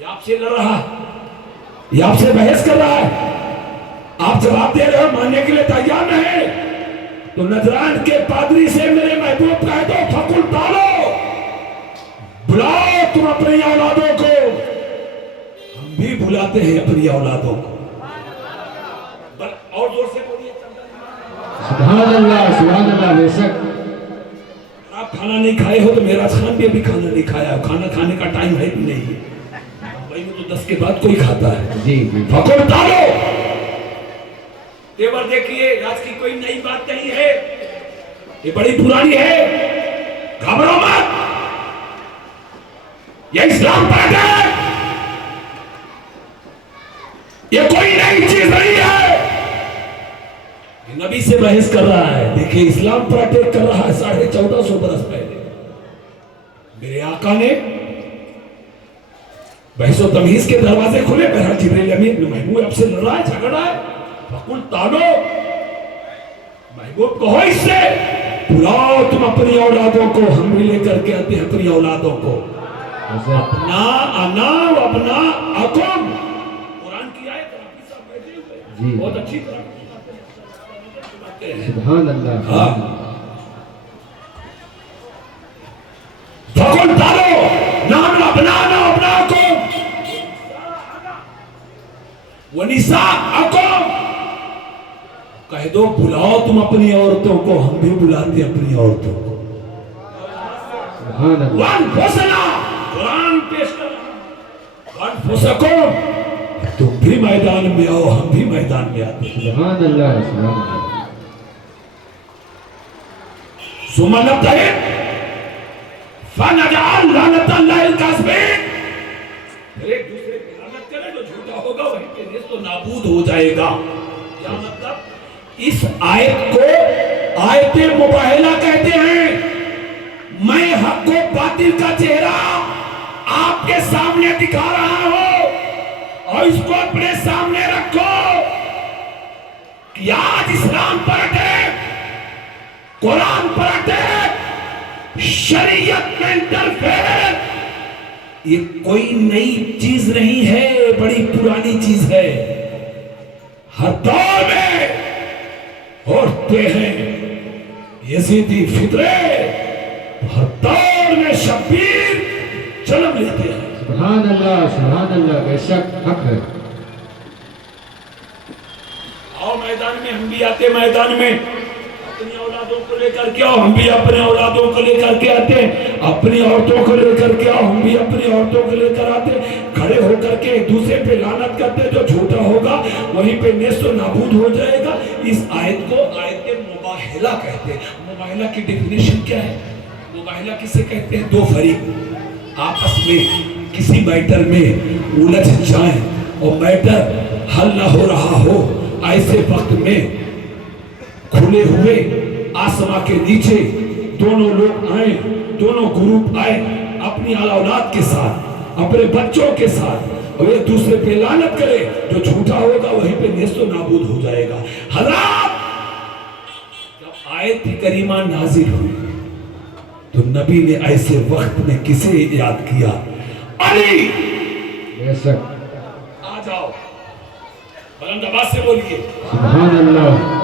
یہ آپ سے لڑ رہا ہے, یہ آپ سے بحث کر رہا ہے. آپ جواب دے رہے ہو ماننے کے لیے تیار نہیں. تو نجران کے پادری سے میرے محبوب کہہ دو فَقُلْ تَعَالُوا, بلاؤ تم اپنی اولادوں کو. ہم بھی بلاتے ہیں اپنی اولادوں کو. اور زور سے بولیے. سبحان اللہ بے شک. آپ کھانا نہیں کھائے ہو تو میراج خان بھی ابھی کھانا نہیں کھایا. کھانا کھانے کا ٹائم ہے بھی نہیں ہے. بھائی میں تو 10 کے بعد کوئی کھاتا ہے. جی فَقُلْ تَعَالُوا. تیور دیکھیے, آج کی کوئی نئی بات نہیں ہے, یہ بڑی پرانی ہے. گھبرو مت, یہ اسلام پر ہے, یہ کوئی نئی چیز نہیں ہے. یہ نبی سے بحث کر رہا ہے. دیکھیں اسلام پر اٹیک کر رہا ہے 1450 برس پہلے. میرے آقا نے بحث و تمہیز کے دروازے کھلے. بہرحال جبریل امین محبوب اب سے لڑ رہا ہے, جھگڑ رہا ہے. فَقُلْ تَعَالُوا, محبوب کہو اس سے بلاؤ تم اپنی اولادوں کو. ہم بھی لے کر کے آتے ہیں اپنی اولادوں کو. اپنا انا و اپنا اکم. قرآن کی آیت آپ صاحب بیٹھے ہوئے بہت اچھی طرح سبحان اللہ. فَقُلْ تَعَالُوا نَحْنُ أَبْنَاؤُنَا وَأَبْنَاؤُكُمْ وَنِسَاءَكُمْ. کہہ دو بلاؤ تم اپنی عورتوں کو, ہم بھی بلاتے اپنی عورتوں کو. سبحان اللہ. وَأَنفُسَنَا, قرآن پیش کر رہا ہے. وَأَنفُسَكُمْ, تم بھی میدان میں آؤ, ہم بھی میدان میں آتے. سبحان اللہ. ثُمَّ نَبْتَهِلْ فَنَجْعَلْ لَعْنَتَ اللَّهِ عَلَى الْكَاذِبِينَ. پھر ایک دوسرے پہ لعنت کرے, جو جھوٹا ہوگا وہی کے نیز تو نابود ہو جائے گا. کیا مطلب؟ اس آیت کو آیت مباہلہ کہتے ہیں. میں حق و باطل کا چہرہ آپ کے سامنے دکھا رہا ہوں اور اس کو اپنے سامنے رکھو کہ آج اسلام پر اٹیک, قرآن پر اٹیک, شریعت میں انٹرفیئر یہ کوئی نئی چیز نہیں ہے، بڑی پرانی چیز ہے. ہر دور میں ہوتے ہیں یزیدی فطرے، ہر دور میں شبیر جنم لیتے ہیں. سبحان اللہ بے شک حق ہے. آؤ میدان میں، ہم بھی آتے میدان میں، اپنی اولادوں کو لے کر کے آؤ، ہم بھی اپنے اولادوں کو لے کر کے آتے، اپنی عورتوں کو لے کر کے آؤ، ہم بھی اپنی عورتوں کو لے کر آتے. کھڑے ہو کر کے ایک دوسرے پہ لعنت کرتے، جو جھوٹا ہوگا وہیں پہ نیست و نابود ہو جائے گا. اس آیت کو آیت مباہلہ کہتے ہیں. مباہلہ کی ڈیفینیشن کیا ہے؟ مباہلہ کسے کہتے ہیں؟ دو فریق آپس میں کسی میٹر میں الجھ جائیں اور میٹر حل نہ ہو رہا ہو، ایسے وقت میں کھلے ہوئے آسمان کے نیچے دونوں لوگ آئیں، دونوں گروپ آئیں اپنی اولاد کے ساتھ، اپنے بچوں کے ساتھ، اور ایک دوسرے پہ لعنت کرے. جو جھوٹا ہوگا وہیں پہ نیست و نابود ہو جائے گا. حضرات جب آیت کریمہ نازل ہوئی تو نبی نے ایسے وقت میں کسے یاد کیا؟ علی. بے شک. آ جاؤ، بلند آواز سے بولیے سبحان اللہ.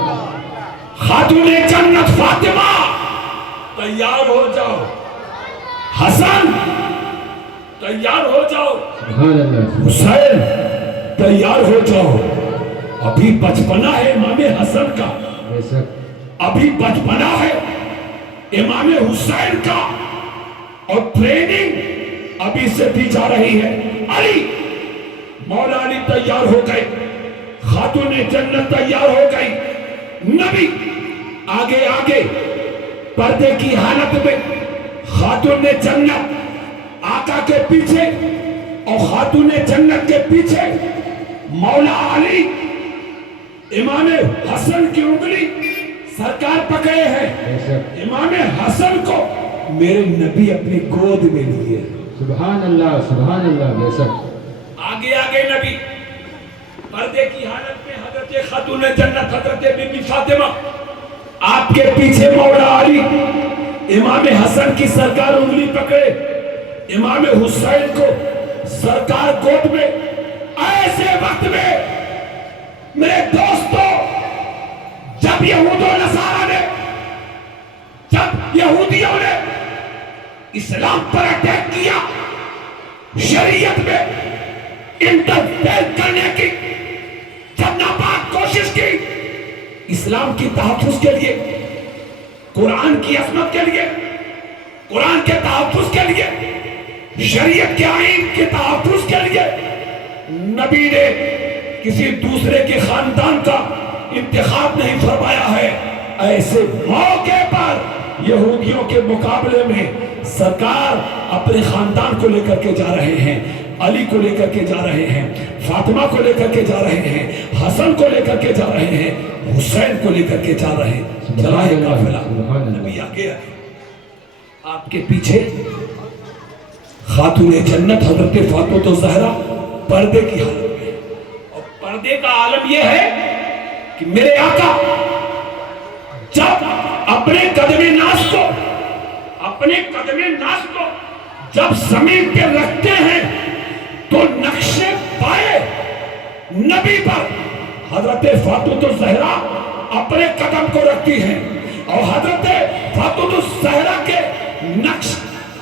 خاتون جنت فاطمہ تیار ہو جاؤ، حسن تیار ہو جاؤ، سبحان اللہ. حسین تیار ہو جاؤ. ابھی بچپنا ہے امام حسن کا، بے شک. ابھی بچپنا ہے امام حسین کا، اور ٹریننگ ابھی سے دی جا رہی ہے. علی، مولا علی تیار ہو گئے، خاتون جنت تیار ہو گئی. نبی آگے آگے پردے کی حالت میں، خاتون جنت آقا کے پیچھے اور خاتون جنت کے پیچھے مولا علی امام حسن کی انگلی سرکار پکڑے ہیں. بے شک. امام حسن کو میرے نبی اپنی گود میں لیے. سبحان اللہ بے شک. آگے آگے نبی پردے کی حالت میں، حضرت خاتون جنت حضرت بی بی فاطمہ، آپ کے پیچھے مولا علی امام حسن کی سرکار انگلی پکڑے، امام حسین کو سرکار گود میں. ایسے وقت میں میرے دوستوں، جب یہود و نصارہ نے، جب یہودیوں نے اسلام پر اٹیک کیا، شریعت میں انٹرفیئر کرنے کی جب ناپاک کوشش کی، اسلام کی تحفظ کے لیے، قرآن کی عظمت کے لیے، قرآن کے تحفظ کے لیے، شریعت کے آئین کے تحفظ کے لیے، نبی نے کسی دوسرے کے خاندان کا انتخاب نہیں فرمایا ہے. ایسے موقع پر یہودیوں کے مقابلے میں سرکار اپنے خاندان کو لے کر کے جا رہے ہیں، علی کو لے کر کے جا رہے ہیں، فاطمہ کو لے کر کے جا رہے ہیں، حسن کو لے کر کے جا رہے ہیں، حسین کو لے کر کے جا رہے ہیں. چلا ہے قافلہ، نبی آگے آگے، آپ کے پیچھے خاتون جنت حضرت فاطمہ الزہرا پردے کی حالت میں. اور پردے کا عالم یہ ہے کہ میرے آقا جب اپنے قدم ناز کو جب زمین پہ رکھتے ہیں تو نقش پائے نبی پر حضرت فاطمہ الزہرا اپنے قدم کو رکھتی ہیں، اور حضرت فاطمہ الزہرا کے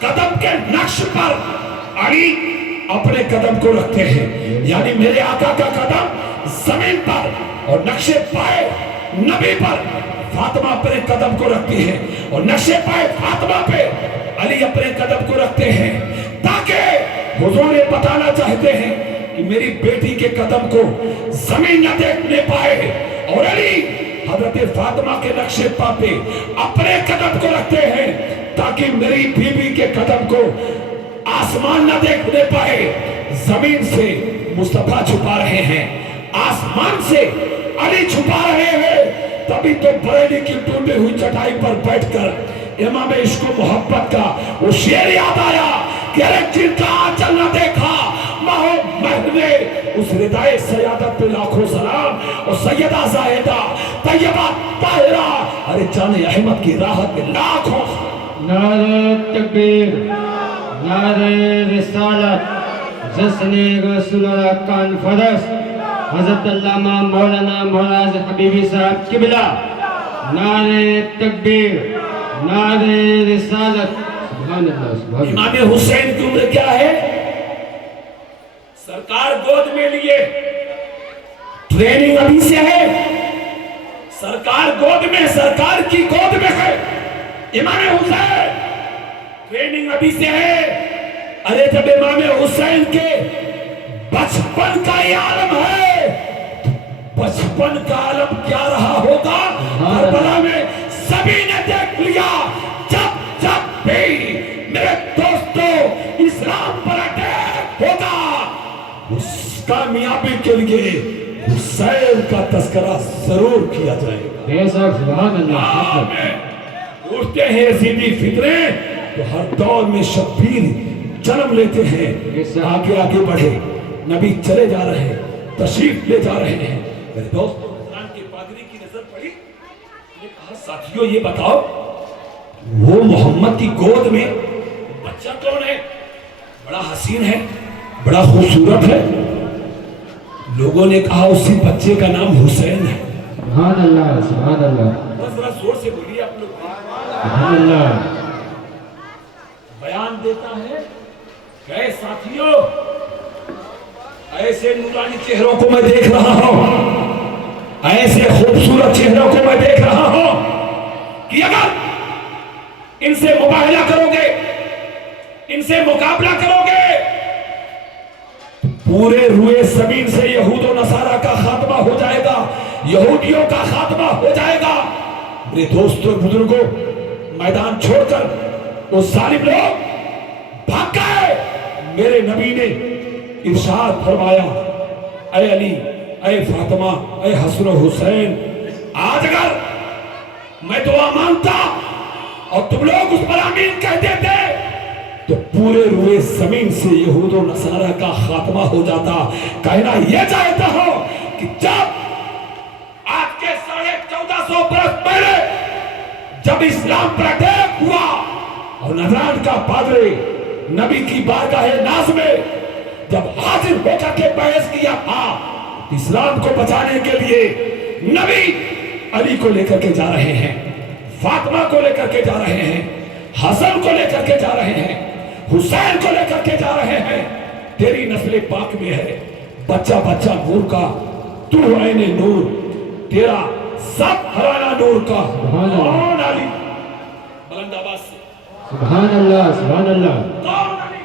قدم کے نقش پر علی اپنے قدم کو رکھتے ہیں. یعنی میرے آقا کا قدم زمین پر اور نقش پائے نبی پر فاطمہ اپنے قدم کو رکھتی ہے، اور نقش پائے فاطمہ پہ علی اپنے قدم کو رکھتے ہیں، تاکہ حضور یہ بتانا چاہتے ہیں کہ میری بیٹی کے قدم کو زمین نہ دیکھنے پائے، اور علی حضرت فاطمہ کے نقش پا پہ اپنے قدم کو رکھتے ہیں تاکہ میری بیوی کے قدم کو آسمان نہ دیکھنے پائے. زمین سے مصطفیٰ چھپا رہے ہیں، آسمان سے علی چھپا رہے ہیں. تبھی تو بریلی کی ٹوٹی ہوئی چٹائی پر بیٹھ کر امام عشق و محبت کا وہ شعر یاد آیا کہ ارے جن کا آنچل نہ دیکھا ماہو مہد نے، اس ردائے سیادت پہ لاکھوں سلام، اور سیدہ زاہدہ طیبہ طاہرہ، ارے جان احمد کی راحت پہ لاکھوں نعرہ تکبیر، نعرہ رسالت، جشن رسول اللہ کانفرنس، حضرت علامہ مولانا معاذ حبیبی صاحب قبلہ، نعرہ تکبیر، نعرہ رسالت۔ سبحان اللہ، سبحان اللہ۔ امام حسین کی عمر کیا ہے؟ سرکار گود میں لیے، ٹریننگ ابھی سے ہے، سرکار گود میں، سرکار کی گود میں ہے امام حسین، ٹریننگ ابھی سے ہے۔ ارے جب امام حسین کے بچپن کا یہ عالم ہے، بچپن کا عالم کیا رہا ہوگا کربلا میں سبھی نے دیکھ لیا۔ جب جب بھی میرے دوستو اسلام پر اٹیک ہوگا، اس کامیابی کے لیے حسین کا تذکرہ ضرور کیا جائے گا۔ بے شک، سبحان اللہ۔ اٹھتے ہیں یزیدی فتنے تو ہر دور میں شبیر جنم لیتے ہیں، آگے آگے بڑھے، نبی چلے جا رہے ہیں، تشریف لے جا رہے ہیں۔ میرے دوست رمضان کے پادری کی نظر پڑی، نے کہا ساتھیوں یہ بتاؤ وہ محمد کی گود میں بچہ کون ہے؟ بڑا حسین ہے، بڑا خوبصورت ہے۔ لوگوں نے کہا اسی بچے کا نام حسین ہے۔ سبحان اللہ، سبحان اللہ، بس ذرا زور سے بولیے آپ لوگ۔ سبحان اللہ۔ بیان دیتا ہے کہ اے ساتھیوں، ایسے نورانی چہروں کو میں دیکھ رہا ہوں، ایسے خوبصورت چہروں کو میں دیکھ رہا ہوں کہ اگر ان سے مباہلہ کرو گے، ان سے مقابلہ کرو گے، پورے روئے زمین سے یہود و نصارہ کا خاتمہ ہو جائے گا، یہودیوں کا خاتمہ ہو جائے گا۔ میرے دوستوں بزرگوں، میدان چھوڑ کر وہ ظالم لوگ بھاگ گئے۔ میرے نبی نے ارشاد فرمایا، اے علی، اے فاطمہ، اے حسن و حسین، آج اگر میں دعا مانتا اور تم لوگ اس پر آمین کہتے تھے تو پورے روئے زمین سے یہود و نصارہ کا خاتمہ ہو جاتا۔ کہنا یہ چاہتا ہوں کہ جب آج کے 1450 برس پہلے جب اسلام پر اٹیک ہوا اور نجران کا پادری نبی کی بارگاہ ناز میں جب حاضر ہو کر کے بحث کیا تھا، اسلام کو بچانے کے لیے نبی علی کو لے کر کے جا رہے ہیں، فاطمہ کو لے کر کے جا رہے ہیں، حسن کو لے کر کے جا رہے ہیں، حسین کو لے کر کے جا رہے ہیں۔ تیری نسل پاک میں ہے بچہ بچہ نور کا، تو عین نور، تیرا سب ہرانا نور کا۔ کون علی؟ بلند آواز سے سبحان اللہ، سبحان اللہ۔ کون علی؟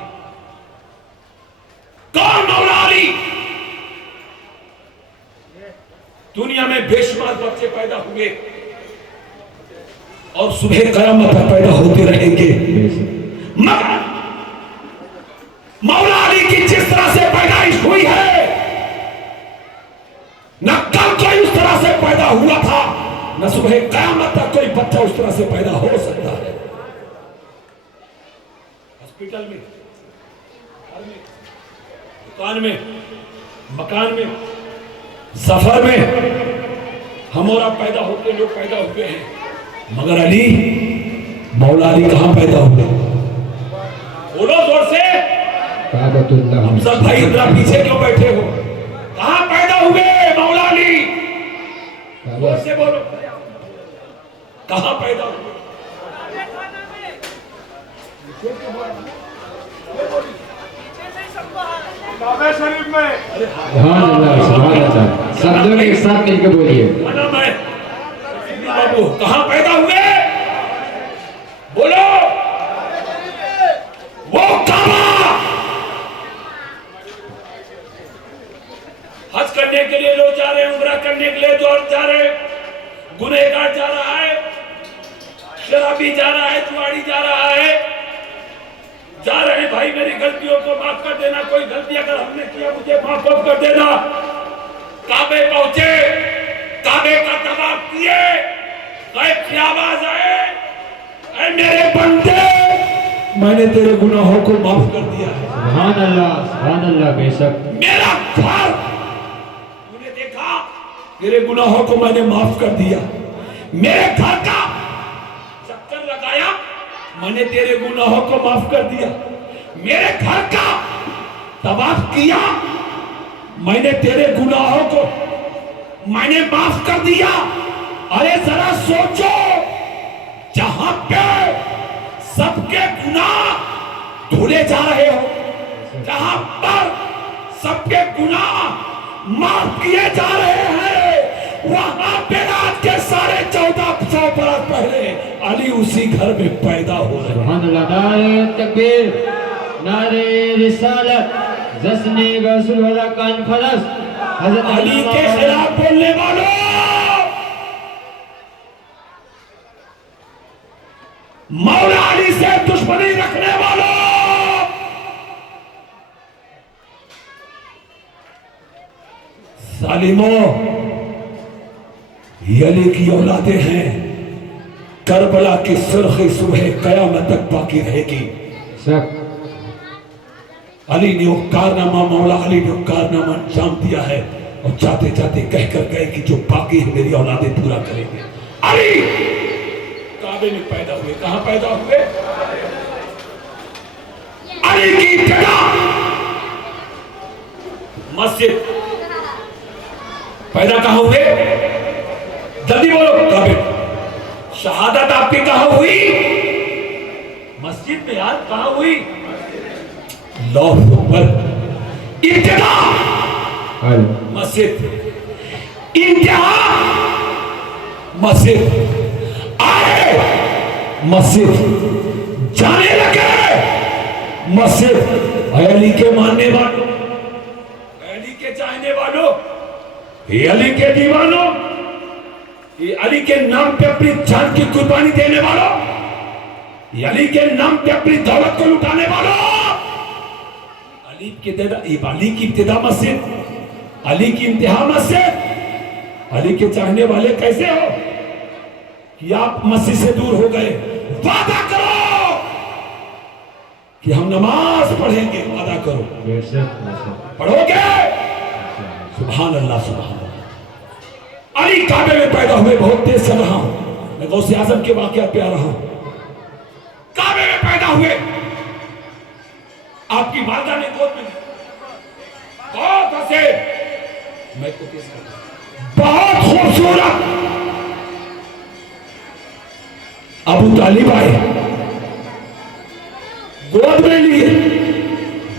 کون مولا علی؟ دنیا میں بے شمار بچے پیدا ہوئے اور صبح قیامت پر پیدا ہوتے رہیں گے، مگر مولا علی کی جس طرح سے پیدائش ہوئی ہے نہ کل کوئی اس طرح سے پیدا ہوا تھا، نہ صبح قیامت تک کوئی بچہ اس طرح سے پیدا ہو سکتا ہے۔ ہاسپٹل میں، گھر میں، دکان میں، مکان میں، سفر میں ہم اور آپ پیدا ہوتے، لوگ پیدا ہوئے ہیں، مگر علی، مولا علی کہاں پیدا ہوئے؟ بولو زور سے۔ کعبۃ اللہ۔ ہم سب بھائی ادھر پیچھے کیوں بیٹھے ہو؟ کہاں پیدا ہوئے مولا علی؟ زور سے بولو، کہاں پیدا ہوئے؟ کعبہ شریف میں۔ سبحان اللہ، سبحان اللہ۔ سب لوگ ایک ساتھ مل کے بولیے۔ بابو کہاں پیدا ہوئے؟ بولو۔ وہ کعبہ، حج کرنے کے لیے لوگ جا رہے ہیں، عمرہ کرنے کے لیے جو جا رہے ہیں، گنہگار جا رہا ہے، شرابی جا رہا ہے، جواری جا رہا ہے، جا رہے ہیں بھائی میری غلطیوں کو معاف کر دینا، کوئی غلطی اگر ہم نے کیا مجھے معاف کر دینا۔ کعبے پہنچے، کعبے کا طواف کیے، غیب کی آواز آئے، اے میرے بندے، میں نے تیرے گناہوں کو معاف کر دیا ہے۔ سبحان اللہ، سبحان اللہ، بے شک۔ میرا گھر تو نے دیکھا، تیرے گناہوں کو میں نے معاف کر دیا۔ میرے گھر کا چکر لگایا، میں نے تیرے گناہوں کو معاف کر دیا، میرے گھر کا طواف کیا، میں نے تیرے گناہوں کو میں نے معاف کر دیا۔ ارے ذرا سوچو، جہاں پہ سب کے گناہ دھلے جا رہے ہو، جہاں پر سب کے گناہ معاف کیے جا رہے ہیں، وہاں پہ رات کے 1450 برس پہلے علی اسی گھر میں پیدا ہو رہے ہیں۔ سبحان اللہ، نعرہ تکبیر، نعرہ رسالت، جشن رسول اللہ کانفرنس، حضرت علی کے خلاف بولنے والوں، مولا علی سے دشمنی رکھنے والوں، ظالموں، یہ علی کی اولادیں ہیں، کربلا کی سرخی صبح قیامت تک باقی رہے گی۔ علی نے وہ کارنامہ، مولا علی نے وہ کارنامہ انجام دیا ہے، اور جاتے جاتے کہہ کر گئے کہ جو باقی ہے میری اولادیں پورا کریں گے۔ علی کعبے میں پیدا ہوئے، کہاں پیدا ہوئے؟ علی کی ابتدا مسجد، پیدا کہاں ہوئے؟ جلدی بولو، کعبے۔ شہادت آپ کی کہاں ہوئی؟ مسجد میں۔ یار کہاں ہوئی؟ اللہ اکبر۔ ابتدا مسجد، انتہا مسجد، آئے مسجد، جانے لگے مسجد۔ اے علی کے ماننے والوں، اے علی کے چاہنے والوں، اے علی کے دیوانوں، اے علی کے نام پہ اپنی جان کی قربانی دینے والوں، اے علی کے نام پہ اپنی دولت کو لٹانے والوں، علی کی ابتدا مسجد، علی کی انتہا مسجد۔ علی کے چاہنے والے کیسے ہو کہ آپ مسجد سے دور ہو گئے؟ وعدہ کرو کہ ہم نماز پڑھیں گے، وعدہ کرو، پڑھو گے؟ سبحان اللہ، سبحان اللہ۔ علی کعبے میں پیدا ہوئے، بہت تیز چل رہا ہوں میں، غوث اعظم کے واقعات پہ آ رہا ہوں۔ کعبے میں پیدا ہوئے، آپ کی والدہ نے گود میں لی، بہت ہنسے، میں کو کیس کرتا ہوں، بہت خوبصورت ابو طالب آئے، گود میں لیے،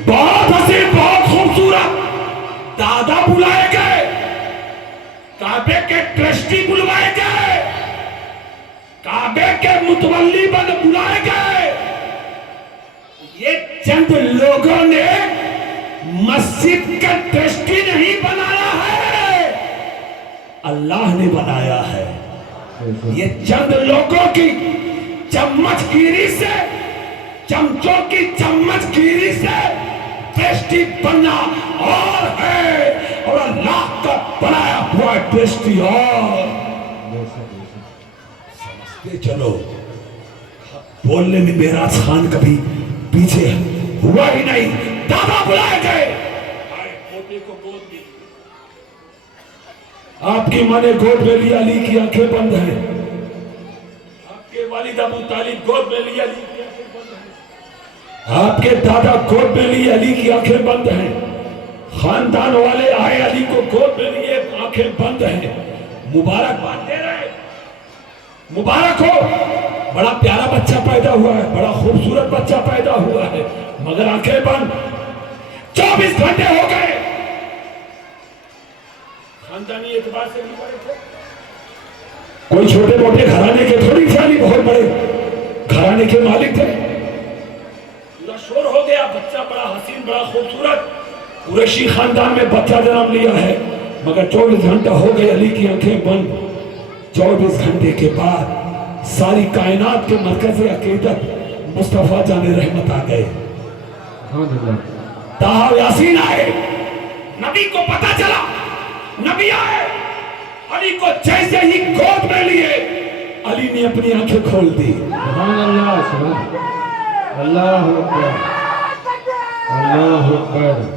بہت ہنسے، بہت خوبصورت۔ دادا بلائے گئے، کعبے کے ٹرسٹی بلوائے گئے، کعبے کے متولی بلائے گئے۔ یہ چند لوگوں نے مسجد کا ٹرسٹی نہیں بنایا ہے، اللہ نے بنایا ہے۔ یہ چند لوگوں کی چمچ گیری سے، چمچوں کی چمچ گیری سے ٹرسٹی بننا اور ہے، اور اللہ کا بنایا ہوا ٹرسٹی اور۔ سمجھتے چلو، بولنے میں میراث خان کبھی پیچھے ہوا ہی نہیں۔ دادا بلائے گئے، پوتے کو گود میں، آپ کی ماں نے گود میں لیا، علی کی آنکھیں بند ہیں۔ آپ کے والد ابو طالب گود میں لیا، علی کی آنکھیں بند ہیں۔ آپ کے دادا گود میں لیے، علی کی آنکھیں بند ہیں۔ خاندان والے آئے، علی کو گود میں لیے، آنکھیں بند ہیں۔ مبارک بات دے رہے، مبارک ہو، بڑا پیارا بچہ پیدا ہوا ہے، بڑا خوبصورت بچہ پیدا ہوا ہے، مگر آنکھیں بند۔ 24 گھنٹے ہو گئے، خاندانی اعتبار سے نہیں بڑے تھے، کوئی چھوٹے موٹے گھرانے کے تھوڑی تھے، بہت بڑے گھرانے کے مالک تھے۔ پورا شور ہو گیا، بچہ بڑا حسین، بڑا خوبصورت، قریشی خاندان میں بچہ جنم لیا ہے، مگر 24 گھنٹہ ہو گئے، علی کی آنکھیں بند۔ 24 گھنٹے کے بعد ساری کائنات کے مرکز عقیدت مصطفیٰ جان رحمت آ گئے، طٰہٰ یاسین آئے، نبی کو پتا چلا، نبی آئے، علی کو جیسے ہی گود میں لیے، علی نے اپنی آنکھیں کھول دی۔ سبحان اللہ، سبحان اللہ، اللہ اکبر، اللہ اکبر۔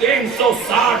360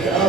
11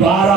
12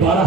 12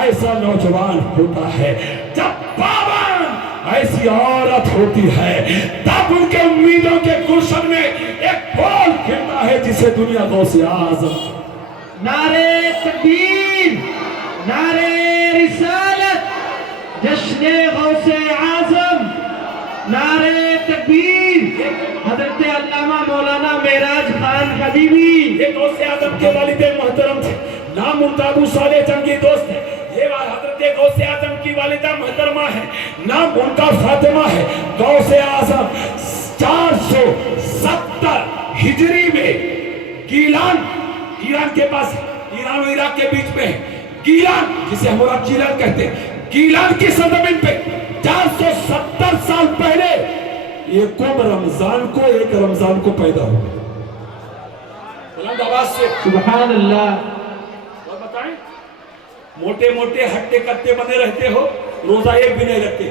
ایسا نوجوان ہوتا ہے، جب پابند ایسی عورت ہوتی ہے، تب ان کے امیدوں کے گلشن میں ایک پھول کھلتا ہے جسے دنیا غوث اعظم. نعرے تکبیر، نعرے رسالت، جشن غوث اعظم، نعرے تکبیر. حضرت علامہ مولانا معراج خان حبیبی یہ غوث اعظم کے والد محترم تھے، نام ان کا ابو صالح جنگی دوست ہے. یہ حضرت غوث اعظم کی والدہ محترمہ ہے، نام ان کا فاطمہ ہے. غوث اعظم 470 ہجری میں گیلان، ایران کے پاس، ایران و عراق کے بیچ میں ہے گیلان، جسے ہم عرب گیلان کہتے ہیں، گیلان کی سرزمین پہ 470 سال پہلے ایک رمضان کو پیدا ہوا. بلند آواز سے سبحان اللہ. اور بتائیں، موٹے موٹے ہٹے کتے بنے رہتے ہو، روزہ ایک بھی نہیں رکھتے،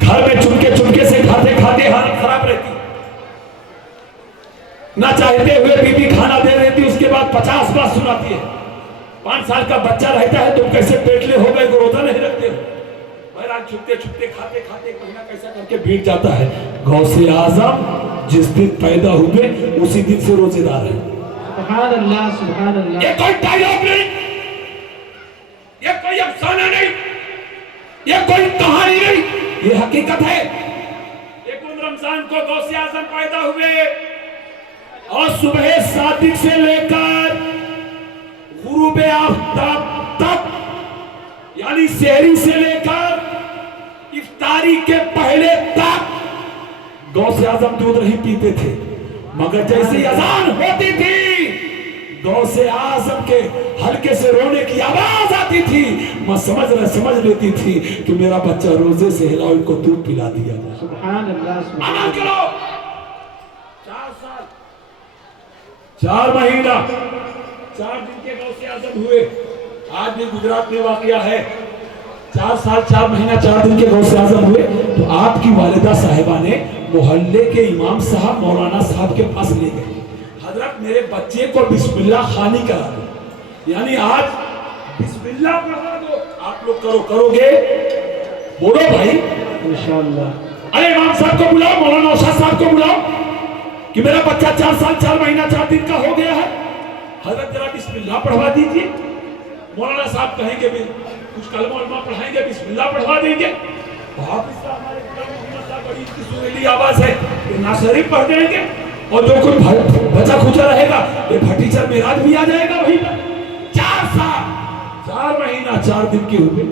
گھر میں چنکے سے کھاتے حالت خراب رہتی، نہ چاہتے ہوئے بی بی کھانا دے رہتی، اس کے بعد 50 بار سناتی ہے. 5 سال کا بچہ رہتا ہے، تم کیسے پیٹلے ہو گئے، روزہ نہیں رکھتے ہو. بہرحال چھپتے کھاتے کہیں کیسا کر کے بیٹھ جاتا ہے. غوث اعظم جس دن پیدا ہوئے اسی دن سے روزے دار ہیں. سبحان اللہ، سبحان اللہ. یہ کوئی ڈائلاگ نہیں، یہ کوئی افسانہ نہیں، یہ کوئی کہانی نہیں، یہ حقیقت ہے. یکم رمضان کو غوث اعظم پیدا ہوئے اور صبح صادق سے لے کر غروب آفتاب تک، یعنی سحری سے لے کر افطاری کے پہلے تک غوث اعظم دودھ نہیں پیتے تھے. مگر جیسی اذان ہوتی تھی، غوث اعظم کے ہلکے سے رونے کی آواز آتی تھی، میں سمجھ لیتی تھی کہ میرا بچہ روزے سے ہلا، ان کو دودھ پلا دیا. سبحان اللہ، سبحان عمل اللہ. کرو. 4 سال 4 مہینہ 4 دن کے غوث اعظم ہوئے. آج بھی گجرات میں واقعہ ہے. 4 سال 4 مہینہ 4 دن کے غوث اعظم ہوئے تو آپ کی والدہ صاحبہ نے محلے کے امام صاحب مولانا صاحب کے پاس لے گئے. حضرت میرے بچے کو بسم اللہ خوانی کرا دو، یعنی آج بسم اللہ پڑھا دو. آپ لوگ کرو گے؟ بولو بھائی انشاءاللہ. ارے امام صاحب کو بلاؤ، مولانا شاہ صاحب کو بلاؤ کہ میرا بچہ 4 سال 4 مہینہ 4 دن کا ہو گیا ہے. حضرت ذرا بسم اللہ پڑھوا دیجیے. مولانا صاحب کہیں گے بھی کچھ کلمہ علمہ پڑھائیں گے، بسم اللہ پڑھوا دیں گے. آپ اس کا ہمارے بڑی کی سریلی آواز ہے کہ ناصری پڑھ دیں گے، اور جو کوئی بچہ کھچا رہے گا یہ بھٹیچر میراج بھی آ جائے گا وہیں پر. 4 سال 4 مہینہ 4 دن کے ہوئے.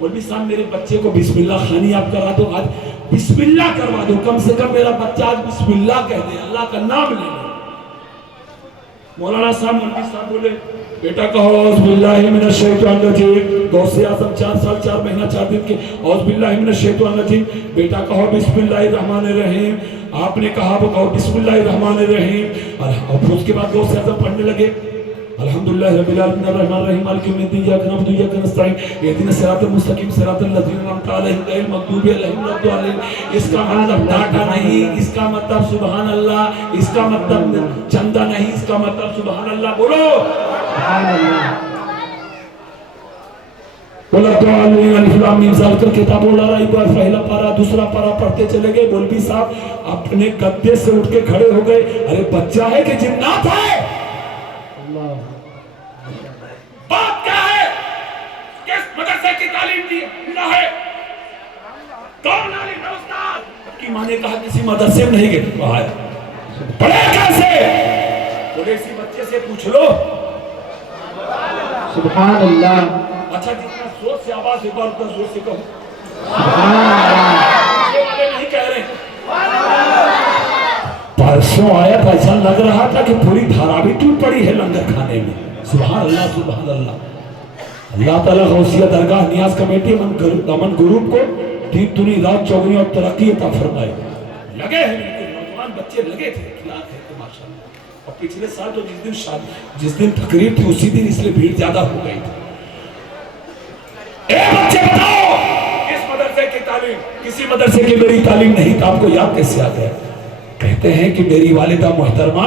مولوی صاحب میرے بچے کو بسم اللہ خوانی آپ کرا دو، آج بسم اللہ کروا دو، کم سے کم میرا بچہ آج بسم اللہ کہہ دے، اللہ کا نام لے لے. مولانا صاحب مولوی صاحب بولے بیٹا کہو اعوذ باللہ من الشیطان الرجیم. غوث اعظم 4 سال 4 مہینہ 4 دن کے، اعوذ باللہ من الشیطان الرجیم. بیٹا کہو بسم اللہ الرحمن الرحیم. آپ نے کہا وہ کہو بسم اللہ الرحمن الرحیم، اور پھر اس کے بعد غوث اعظم پڑھنے لگے الحمدللہ رب العالمین الرحمن الرحیم مالک یوم الدین ایاک نعبد و ایاک نستعین اهدنا الصراط المستقیم صراط الذین انعمت علیہم غیر المغضوب علیہم ولا الضالین. اس کا مطلب ڈاٹا نہیں، اس کا مطلب سبحان اللہ، اس کا مطلب چندہ نہیں، اس کا مطلب سبحان اللہ. بولو سبحان اللہ. ولا الضالین الف لام میم ذالک الکتاب لا ریب فیہ. پہلا پارا دوسرا پارا پڑھتے چلے گئے. مولوی صاحب اپنے گدے سے اٹھ کے کھڑے ہو گئے. ارے بچہ ہے کہ جنات ہے؟ بات کیا ہے؟ کس مدرسے کی تعلیم دی ہے؟ کون عالم ہے استاد؟ کی ماں نے کہا کسی مدرسے میں نہیں گئے. پڑھے کیسے؟ بولے اسی بچے سے پوچھ لو. سبحان اللہ. اچھا جتنا زور سے آواز ایک بار اتنا زور سے کہو. سبحان اللہ. یہ والے نہیں کہہ رہے. پرسوں آیا تھا ایسا لگ رہا تھا کہ پوری دھارا بھی ٹوٹ پڑی ہے لنگر کھانے میں. سبحان اللہ سبحان اللہ. اللہ تعالیٰ غوثیہ درگاہ نیاز کمیٹی امن گروپ کو دین دنی رات چوگنی اور ترقی عطا فرمائے. لگے ہیں نوجوان بچے لگے تھے ماشاءاللہ. اور پچھلے سال تو جس دن تقریب تھی اسی دن اس لیے بھیڑ زیادہ ہو گئی تھی. اے بچے بتاؤ کس مدرسے کی تعلیم؟ کسی مدرسے کی میری تعلیم نہیں. تو آپ کو یاد کیسے آ گیا؟ کہتے ہیں کہ میری والدہ محترمہ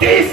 30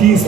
30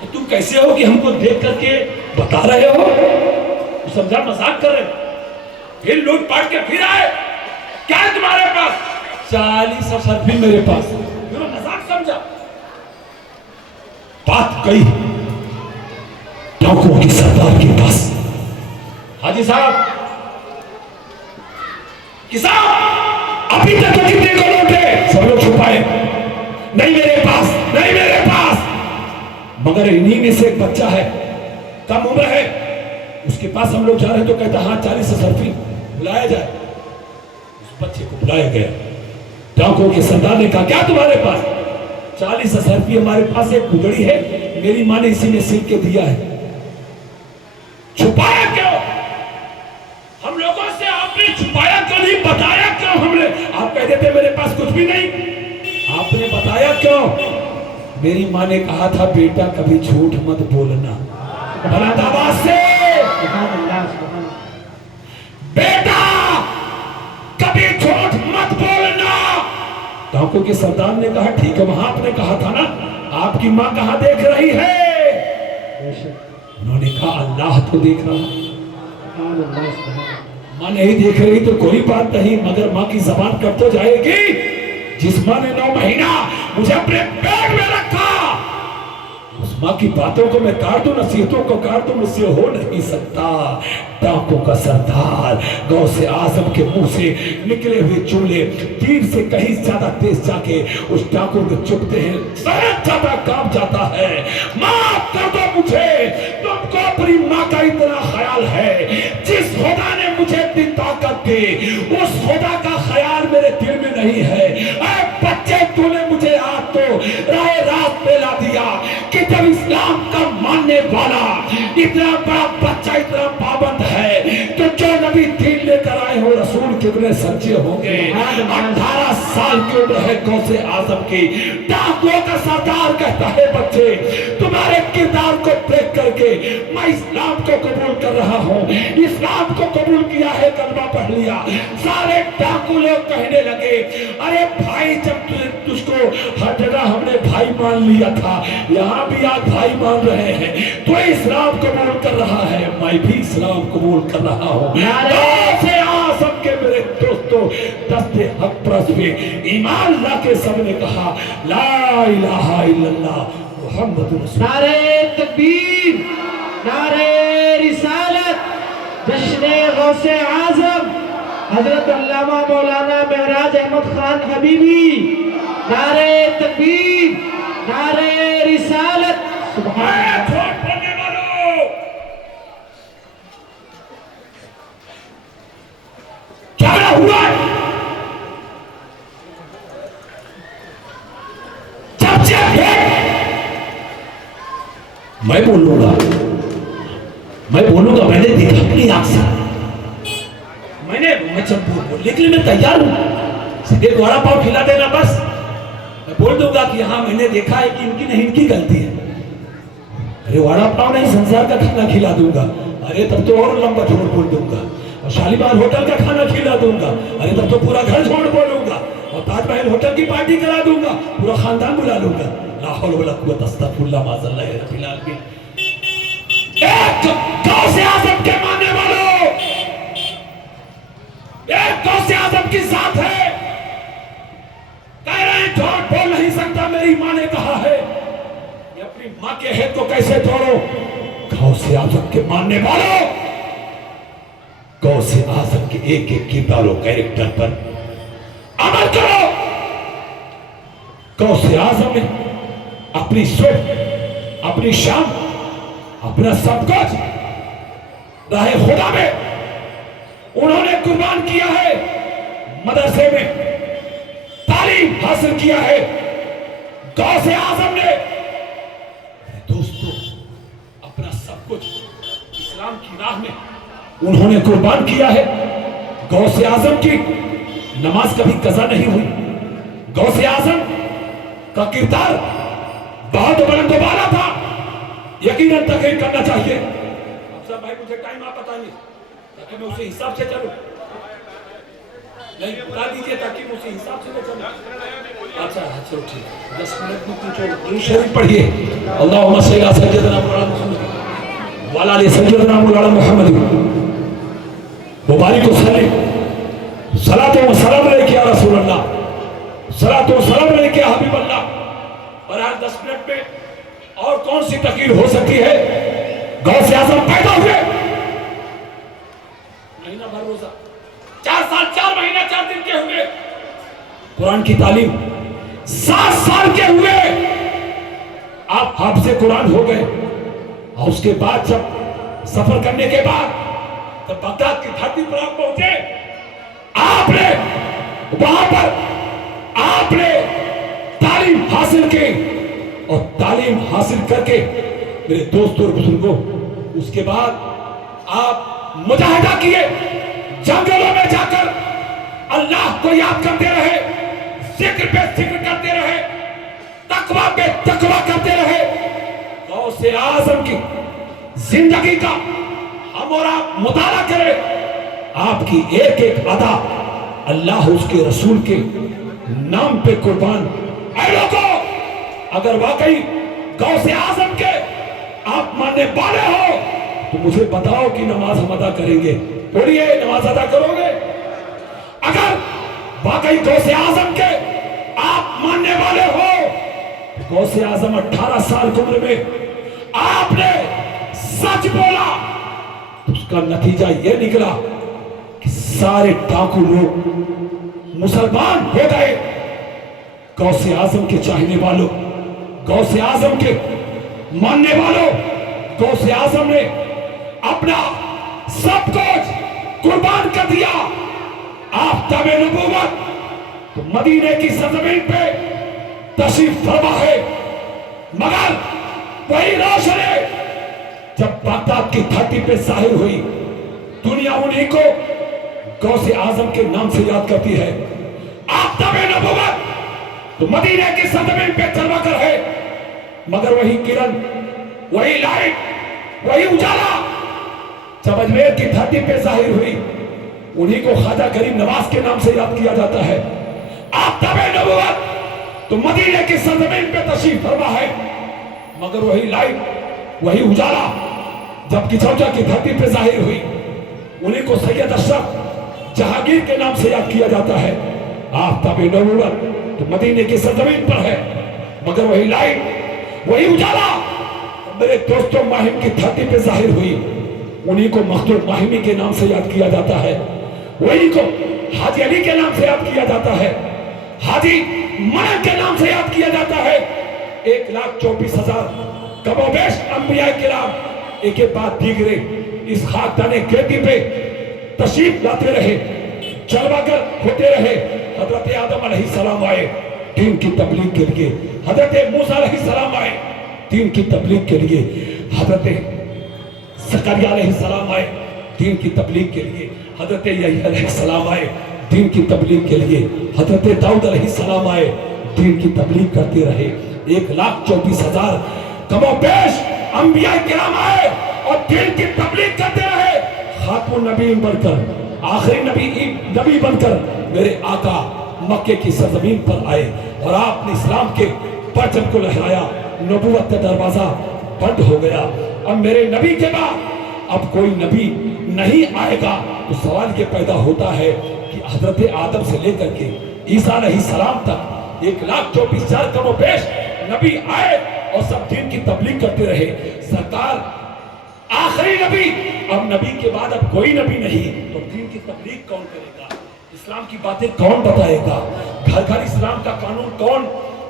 تو تم کیسے ہو کہ ہم کو دیکھ کر کے بتا رہے ہو؟ تو سمجھا مذاق کر رہے ہو، پھر لوٹ پاٹ کے پھر آئے، کیا ہے تمہارے پاس؟ 40 افسر میرے پاس، پھر مذاق سمجھا۔ بات گئی ڈاکوؤں کی سردار کے پاس، حاجی صاحب صاحب ابھی تک تو کتنے کو لوٹے؟ سب لوگ چھپائے، نہیں میرے پاس، نہیں میرے پاس، مگر انہی میں سے ایک بچہ ہے، کم عمر ہے، اس کے پاس ہم لوگ جا رہے تو کہتا ہاں 40 صرفی بلایا جائے۔ اس بچے کو بلایا گیا، ڈاکوؤں کے سردار نے کہا کیا تمہارے پاس؟ 40 صرفی ہمارے پاس ایک گدڑی ہے، میری ماں نے اسی میں سل کے دیا ہے۔ چھپایا کیوں؟ ہم لوگوں سے آپ نے چھپایا کیوں نہیں؟ بتایا کیوں؟ ہم نے آپ کہتے تھے میرے پاس کچھ بھی نہیں، آپ نے بتایا کیوں؟ میری ماں نے کہا تھا بیٹا کبھی جھوٹ مت بولنا، بلند آواز سے بیٹا کبھی جھوٹ مت بولنا۔ ڈاکو کے سردار نے کہا ٹھیک ہے، وہاں آپ نے کہا تھا نا آپ کی ماں کہاں دیکھ رہی ہے؟ انہوں نے کہا اللہ تو دیکھ رہا، ماں نہیں دیکھ رہی تو کوئی بات نہیں، مگر ماں کی زبان کب تو جائے گی؟ جس ماں نے 9 مہینہ مجھے اپنے پیٹ میں رکھا، اس ماں کی باتوں کو میں کاٹ دوں، نصیحتوں کو کاٹ دوں، مجھ سے ہو نہیں سکتا۔ ڈاکو کا سردار غوث اعظم کے منہ سے نکلے ہوئے جملے تیر سے کہیں زیادہ تیز جا کے اس ڈاکو کو چپتے ہیں، سہت جاتا کام جاتا ہے۔ معاف کر دو مجھے، تم کو اپنی ماں کا اتنا خیال ہے، جس خدا نے مجھے اتنی طاقت دی اس خدا کا خیال میرے دل میں نہیں ہے۔ اے بچے تو نے مجھے آج تو راہ راست پہ لا دیا کہ جب اسلام کا ماننے والا اتنا بڑا بچہ اتنا پابند ہے تو جو نبی دین لے کر آئے ہو رسول کتنے سچے ہوں گے۔ 18 سال کی عمر ہے غوث اعظم کی، ڈاکوؤں کا سردار کہتا ہے بچے تمہارے کردار کو دیکھ کر کے میں اسلام کو قبول کر رہا ہوں، اسلام کو قبول کیا ہے، کلمہ پڑھ لیا۔ سارے ڈاکو لوگ کہنے لگے ارے بھائی جب تجھ کو ہر جگہ ہم نے بھائی مان لیا تھا، یہاں بھی آج بھائی مان رہے ہیں، تو اسلام قبول کر رہا ہے، میں بھی اسلام قبول کر رہا ہوں۔ غوث اعظم کے میرے دوستو دست حق پرست پہ ایمان لا کے سب نے کہا لا الہ الا اللہ محمد رسول۔ نعرہ تکبیر، نعرہ رسالت، جشن غوث اعظم حضرت علامہ مولانا معراج احمد خان حبیبی۔ نعرہ تکبیر، نعرہ رسالت، سبحان چھوٹ پڑنے والوں کیا ہوا؟ جب میں بولوں گا، میں نے دیکھا اپنی آنکھ سے، میں جب بولنے کے لیے میں تیار ہوں، سیدھے وڑا پاؤ کھلا دینا بس، میں بول دوں گا کہ ہاں میں نے دیکھا ہے کہ ان کی نہیں ان کی غلطی ہے۔ ارے وڑا پاؤ نہیں سنسار کا کھانا کھلا دوں گا، ارے تب تو اور لمبا جھوٹ بول دوں گا، اور شالیمار ہوٹل کا کھانا کھلا دوں گا، ارے تب تو پورا گھر جھوٹ بولوں گا، اور تاج محل ہوٹل کی پارٹی کرا دوں گا، پورا خاندان بلا لوں گا۔ لا حول ولا قوت استغفر اللہ معاذ اللہ رب العالمین۔ ایک غوث اعظم کے ماننے والوں، ایک غوث اعظم کی ذات ہے، کہہ رہے ہیں جھوٹ بول نہیں سکتا، میری ماں نے کہا ہے، یہ اپنی ماں کے عہد کو کیسے توڑو؟ غوث اعظم کے ماننے والوں، غوث اعظم کے ایک ایک کردار و کریکٹر پر عمل کرو۔ غوث اعظم نے اپنی سوچ، اپنی شان، اپنا سب کچھ راہ خدا میں انہوں نے قربان کیا ہے، مدرسے میں تعلیم حاصل کیا ہے۔ غوث اعظم نے دوستو اپنا سب کچھ اسلام کی راہ میں انہوں نے قربان کیا ہے۔ غوث اعظم کی نماز کبھی قضا نہیں ہوئی، غوث اعظم کا کردار بہت بلند و بالا تھا، یقیناً تقریر کرنا چاہیے۔ افسر بھائی مجھے ٹائم آپ بتائیے تاکہ میں اسی حساب سے چلوں، نہیں بتا دیجئے تاکہ میں اسی حساب سے چلوں۔ اچھا چلو ٹھیک ہے 10 منٹ میں کچھ درود شریف پڑھیے اللہم صلی علی سیدنا محمد وعلی آل سیدنا محمد مبارک وسلم صلاۃ و سلام علیک یا رسول اللہ صلاۃ و سلام علیک یا حبیب اللہ اور آج 10 منٹ میں اور کون سی تقریر ہو سکتی ہے غوث اعظم پیدا ہوئے مہینہ بھر روزہ 4 سال 4 مہینہ 4 دن کے ہوئے قرآن کی تعلیم 7 سال کے ہوئے آپ حافظ قرآن ہو گئے اور اس کے بعد جب سفر کرنے کے بعد جب بغداد کی دھرتی پر آپ پہنچے آپ نے وہاں پر آپ نے تعلیم حاصل کی اور تعلیم حاصل کر کے میرے دوستوں اور بزرگوں اس کے بعد آپ مجاہدہ کیے جنگلوں میں جا کر اللہ کو یاد کرتے رہے ذکر پہ ذکر کرتے رہے تقوی پہ تقوی کرتے رہے غوث اعظم کی زندگی کا ہم اور آپ مطالعہ کریں آپ کی ایک ایک ادا اللہ اس کے رسول کے نام پہ قربان اے لوگوں اگر واقعی غوث اعظم کے آپ ماننے والے ہو تو مجھے بتاؤ کہ نماز ہم ادا کریں گے بولیے نماز ادا کرو گے اگر واقعی غوث اعظم کے آپ ماننے والے ہو غوث اعظم 18 سال کی عمر میں آپ نے سچ بولا تو اس کا نتیجہ یہ نکلا کہ سارے ڈاکو لوگ مسلمان ہو گئے غوث اعظم کے چاہنے والوں غوث اعظم کے ماننے والوں غوث اعظم نے اپنا سب کچھ قربان کر دیا آفتاب نبوت تو مدینے کی سرزمین پہ تشریف فرما ہے مگر وہی روشنی جب بغداد کی دھرتی پہ ظاہر ہوئی دنیا انہی کو غوث اعظم کے نام سے یاد کرتی ہے آفتاب نبوت تو مدینے کی سرزمین پہ چلوا کر ہے مگر وہی کرن وہی لائٹ وہی اجالا جب اجمیر کی دھرتی پہ ظاہر ہوئی انہی کو خواجہ غریب نواز کے نام سے یاد کیا جاتا ہے آفتاب نبوت تو مدینے کی سرزمین پہ تشریف فرما ہے مگر وہی لائٹ وہی اجالا جب کچوچا کی دھرتی پہ ظاہر ہوئی انہی کو سید اشرف جہانگیر کے نام سے یاد کیا جاتا ہے آفتاب نبوت تو مدینے کی سرزمین پر ہے مگر وہی لائٹ وہی اجالا میرے دوستوں ماہم کی دھرتی پہ ظاہر ہوئی انہی کو مخدوم ماہمی کے نام سے یاد کیا جاتا ہے وہی کو حاجی علی کے نام سے یاد کیا جاتا ہے حاجی منع کے نام سے یاد کیا جاتا ہے 1,24,000 کم و بیش انبیاء کرام ایک کے بعد دیگرے اس خاکدان گردی پہ تشریف لاتے رہے جلوہ گر ہوتے رہے حضرت آدم علیہ السلام آئے دین کی تبلیغ کے لیے حضرت موسیٰ علیہ السلام آئے دین کی تبلیغ کے لیے حضرت زکریا علیہ السلام آئے دین کی تبلیغ کے لیے حضرت یحییٰ علیہ السلام آئے دین کی تبلیغ کے لیے حضرت داؤد علیہ السلام آئے دین کی تبلیغ کرتے رہے 1,24,000 کم و بیش انبیاء کرام آئے اور دین کی تبلیغ کرتے رہے خاتم النبی بن کر آخری نبی بن کر میرے آقا مکے کی سرزمین پر آئے اور آپ نے اسلام کے پرچم کو لہرایا نبوت کا دروازہ بند ہو گیا اب میرے نبی کے بعد اب کوئی نبی نہیں آئے گا تو سوال یہ پیدا ہوتا ہے کہ حضرت آدم سے لے کر کے عیسیٰ علیہ السلام تک 1,24,000 کم و بیش نبی آئے اور سب دین کی تبلیغ کرتے رہے سرکار آخری نبی اب نبی کے بعد اب کوئی نبی نہیں تو دین کی تبلیغ کون کرے گا اسلام کی باتیں کون بتائے گا گھر گھر اسلام کا قانون کون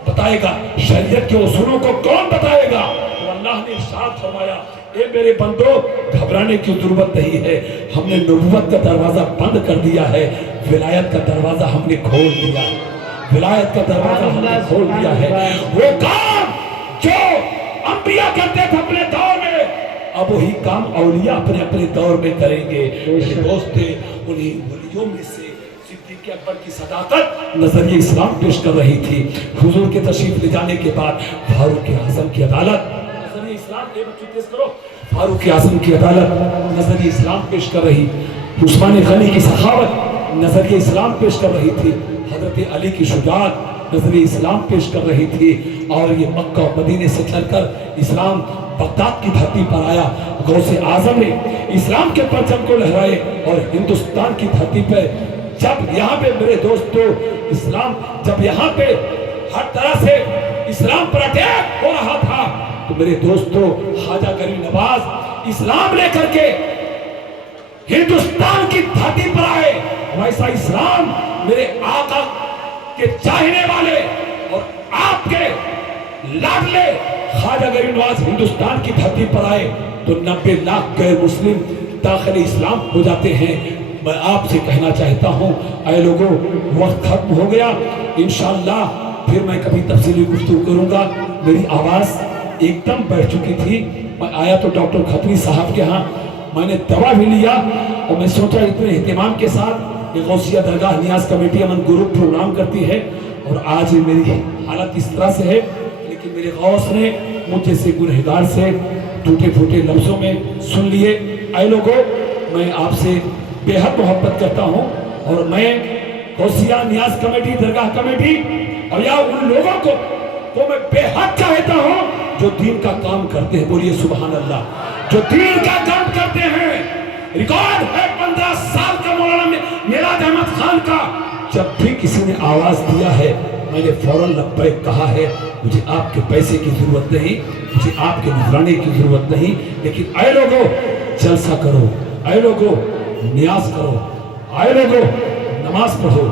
بتائے گا شریعت کے اصولوں کو کون بتائے گا تو اللہ نے ارشاد فرمایا اے میرے بندو گھبرانے کی ضرورت نہیں ہے ہم نے نبوت کا دروازہ بند کر دیا ہے ولایت کا دروازہ ہم نے کھول دیا ولایت کا دروازہ ہم نے کھول دیا ہے وہ کام جو انبیاء کرتے تھے اپنے دور میں اب وہی کام اولیاء اپنے اپنے دور میں کریں گے میرے دوست تھے انہی ولیوں میں سے صدیق اکبر کی صداقت نظریہ اسلام پیش کر رہی تھی حضور کے تشریف لے جانے کے بعد فاروق اعظم کی عدالت نظریہ اسلام کے بچوں تیز کرو فاروق اعظم کی عدالت نظریہ اسلام پیش کر رہی عثمان غنی کی سخاوت نظریہ اسلام پیش کر رہی تھی حضرت علی کی شجاعت نظریہ اسلام پیش کر رہی تھی، اور یہ مکہ و مدینے سے چل کر اسلام بغداد کی دھرتی پر آیا۔ غوث اعظم نے اسلام کے پرچم کو لہرائے، اور ہندوستان کی دھرتی پہ جب یہاں پہ میرے دوستو اسلام، جب یہاں پہ ہر طرح سے اسلام پر اٹیک ہو رہا تھا، تو میرے دوستو خواجہ غریب نواز اسلام لے کر کے ہندوستان کی دھرتی پر آئے۔ ویسا اسلام میرے آقا کے چاہنے والے اور آپ کے لاڈلے خواجہ غریب نواز ہندوستان کی دھرتی پر آئے تو 90 لاکھ غیر مسلم داخل اسلام ہو جاتے ہیں۔ میں آپ سے کہنا چاہتا ہوں اے لوگوں، وقت ختم ہو گیا، انشاءاللہ پھر میں کبھی تفصیلی گفتگو کروں گا۔ میری آواز ایک دم بیٹھ چکی تھی، میں آیا تو ڈاکٹر کھتری صاحب کے ہاں، میں نے دوا بھی لیا، اور میں سوچا اتنے اہتمام کے ساتھ یہ غوثیہ درگاہ نیاز کمیٹی امن گروپ پروگرام کرتی ہے، اور آج میری حالت اس طرح سے ہے، لیکن میرے غوث نے مجھ جیسے گنہگار سے ٹوٹے پھوٹے لفظوں میں سن لیے۔ اے لوگوں، میں آپ سے بے حد محبت کرتا ہوں، اور میں غوثیہ نیاز کمیٹی، درگاہ کمیٹی اور یا ان لوگوں کو میں بے حد چاہتا ہوں جو دین کا کام کرتے ہیں۔ بولیے سبحان اللہ، جو دین کا کام کرتے ہیں۔ ریکارڈ ہے 15 سال کا مولانا میراد احمد خان کا، جب بھی کسی نے آواز دیا ہے میں نے فوراً لبیک کہا ہے۔ مجھے آپ کے پیسے کی ضرورت نہیں، مجھے آپ کے نذرانے کی ضرورت نہیں، لیکن اے لوگوں جلسہ کرو، اے لوگوں نیاز کرو، اے لوگوں نماز پڑھو،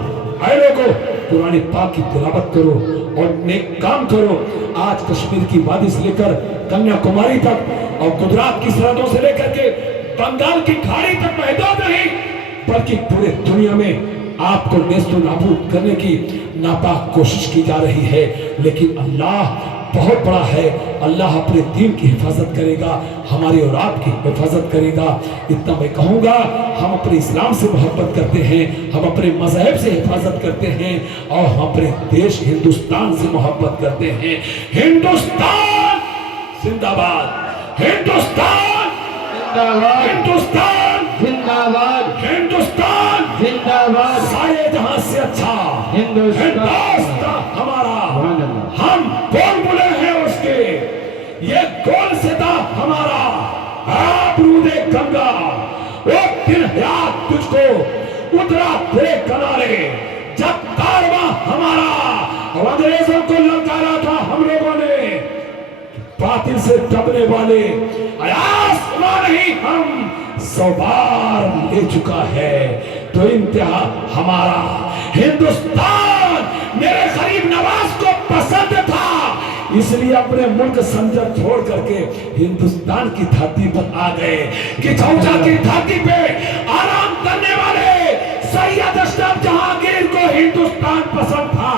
اے لوگوں قرآن پاک کی تلاوت کرو اور نیک کام کرو۔ آج کشمیر کی وادی سے لے کر کنیا کماری تک، اور گجرات کی سرحدوں سے لے کر کے بنگال کی کھاڑی تک محدود نہیں، بلکہ پورے دنیا میں آپ کو نیست و نابود کرنے کی ناپاک کوشش کی جا رہی ہے، لیکن اللہ بہت بڑا ہے۔ اللہ اپنے دین کی حفاظت کرے گا، ہماری اور آپ کی حفاظت کرے گا۔ اتنا میں کہوں گا، ہم اپنے اسلام سے محبت کرتے ہیں، ہم اپنے مذہب سے حفاظت کرتے ہیں، اور ہم اپنے دیش ہندوستان سے محبت کرتے ہیں۔ ہندوستان زندہ باد، ہندوستان زندہ باد، ہندوستان زندہ باد، ہندوستان زندہ باد، سارے جہاں سے اچھا ہندوستان ہمارا۔ ہم کون بولے ہیں اس کے، یہ کون ستا ہمارا، آپ رودے گنگا، وہ دن حیات تجھ کو اترا تیرے کنارے، جب کارواں ہمارا اور انگریزوں کو للکارا تھا ہم لوگوں نے، باطل سے دبنے والے آسمان نہیں ہم 100 بار لے چکا ہے، تو انتہا ہمارا ہندوستان میرے غریب نواز کو پسند تھا، اس لیے اپنے ملک سنجر چھوڑ کر کے ہندوستان کی دھرتی پر آ گئے، کہ چوچا کی دھرتی پہ آرام کرنے والے سید اشرف جہانگیر کو ہندوستان پسند تھا،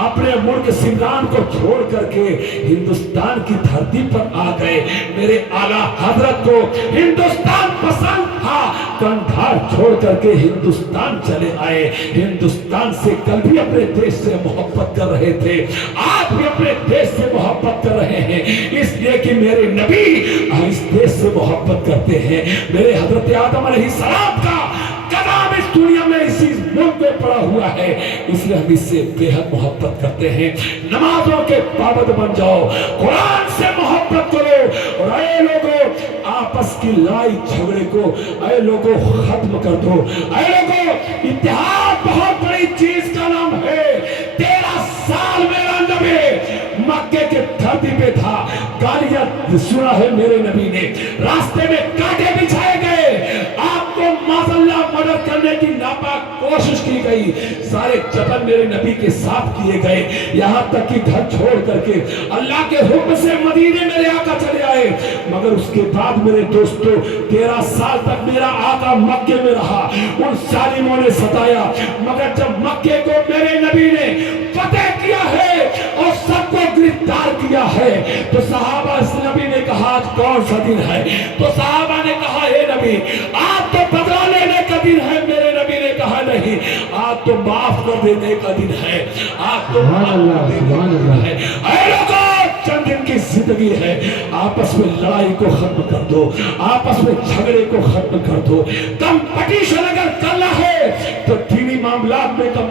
اپنے ملک سمران کو چھوڑ کر کے ہندوستان کی دھرتی پر آ گئے۔ میرے اعلیٰ حضرت کو ہندوستان پسند تھا، کندھار چھوڑ کر کے ہندوستان چلے آئے، ہندوستان سے کل بھی اپنے دیش سے محبت کر رہے تھے، آج بھی اپنے دیش سے محبت کر رہے ہیں، اس لیے کہ میرے نبی اس دیش سے محبت کرتے ہیں۔ میرے حضرت آدم علیہ السلام کا قدم اس دنیا میں اسی ملک میں پڑا ہوا ہے، اس لیے ہم اس سے بے حد محبت کرتے ہیں۔ نمازوں کے پابند بن جاؤ، قرآن سے محبت کرو، اور اے لوگوں آپس کی لڑائی جھگڑے کو اے لوگوں ختم کر دو۔ اے لوگوں اتحاد بہت بڑی چیز کا نام ہے۔ 13 سال میرا نبی مکے کے دھرتی پہ تھا، گالیاں سنا ہے میرے نبی نے، راستے میں کانٹے بچھائے گئے، آپ کو معذاللہ مدد کرنے کی ناپاک کوشش کی گئی، سارے جتن میرے نبی کے ساتھ کیے گئے، یہاں تک کہ گھر چھوڑ کر کے اللہ کے حکم سے مدینے میرے آقا چلے آئے، مگر اس کے بعد میرے دوستو 13 سال تک میرا آقا مکے میں رہا، ان ظالموں نے ستایا، مگر جب مکے کو میرے نبی نے فتح کیا ہے اور سب کو گرفتار کیا ہے، تو صحابہ اس نبی نے کہا آج کون سا دن ہے؟ تو صحابہ نے کہا اے نبی آج تو بدلہ لینے کا دن ہے، میرے نبی نے کہا نہیں، آج تو معاف کر دینے کا دن ہے، آج تو معاف کر دینے کا دن ہے۔ اے لوگوں چند دن کی زندگی ہے، آپس میں لڑائی کو ختم کر دو، آپس میں جھگڑے کو ختم کر دو، کمپٹیشن اگر کرنا ہے تو دینی معاملات میں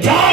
4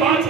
5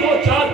2-4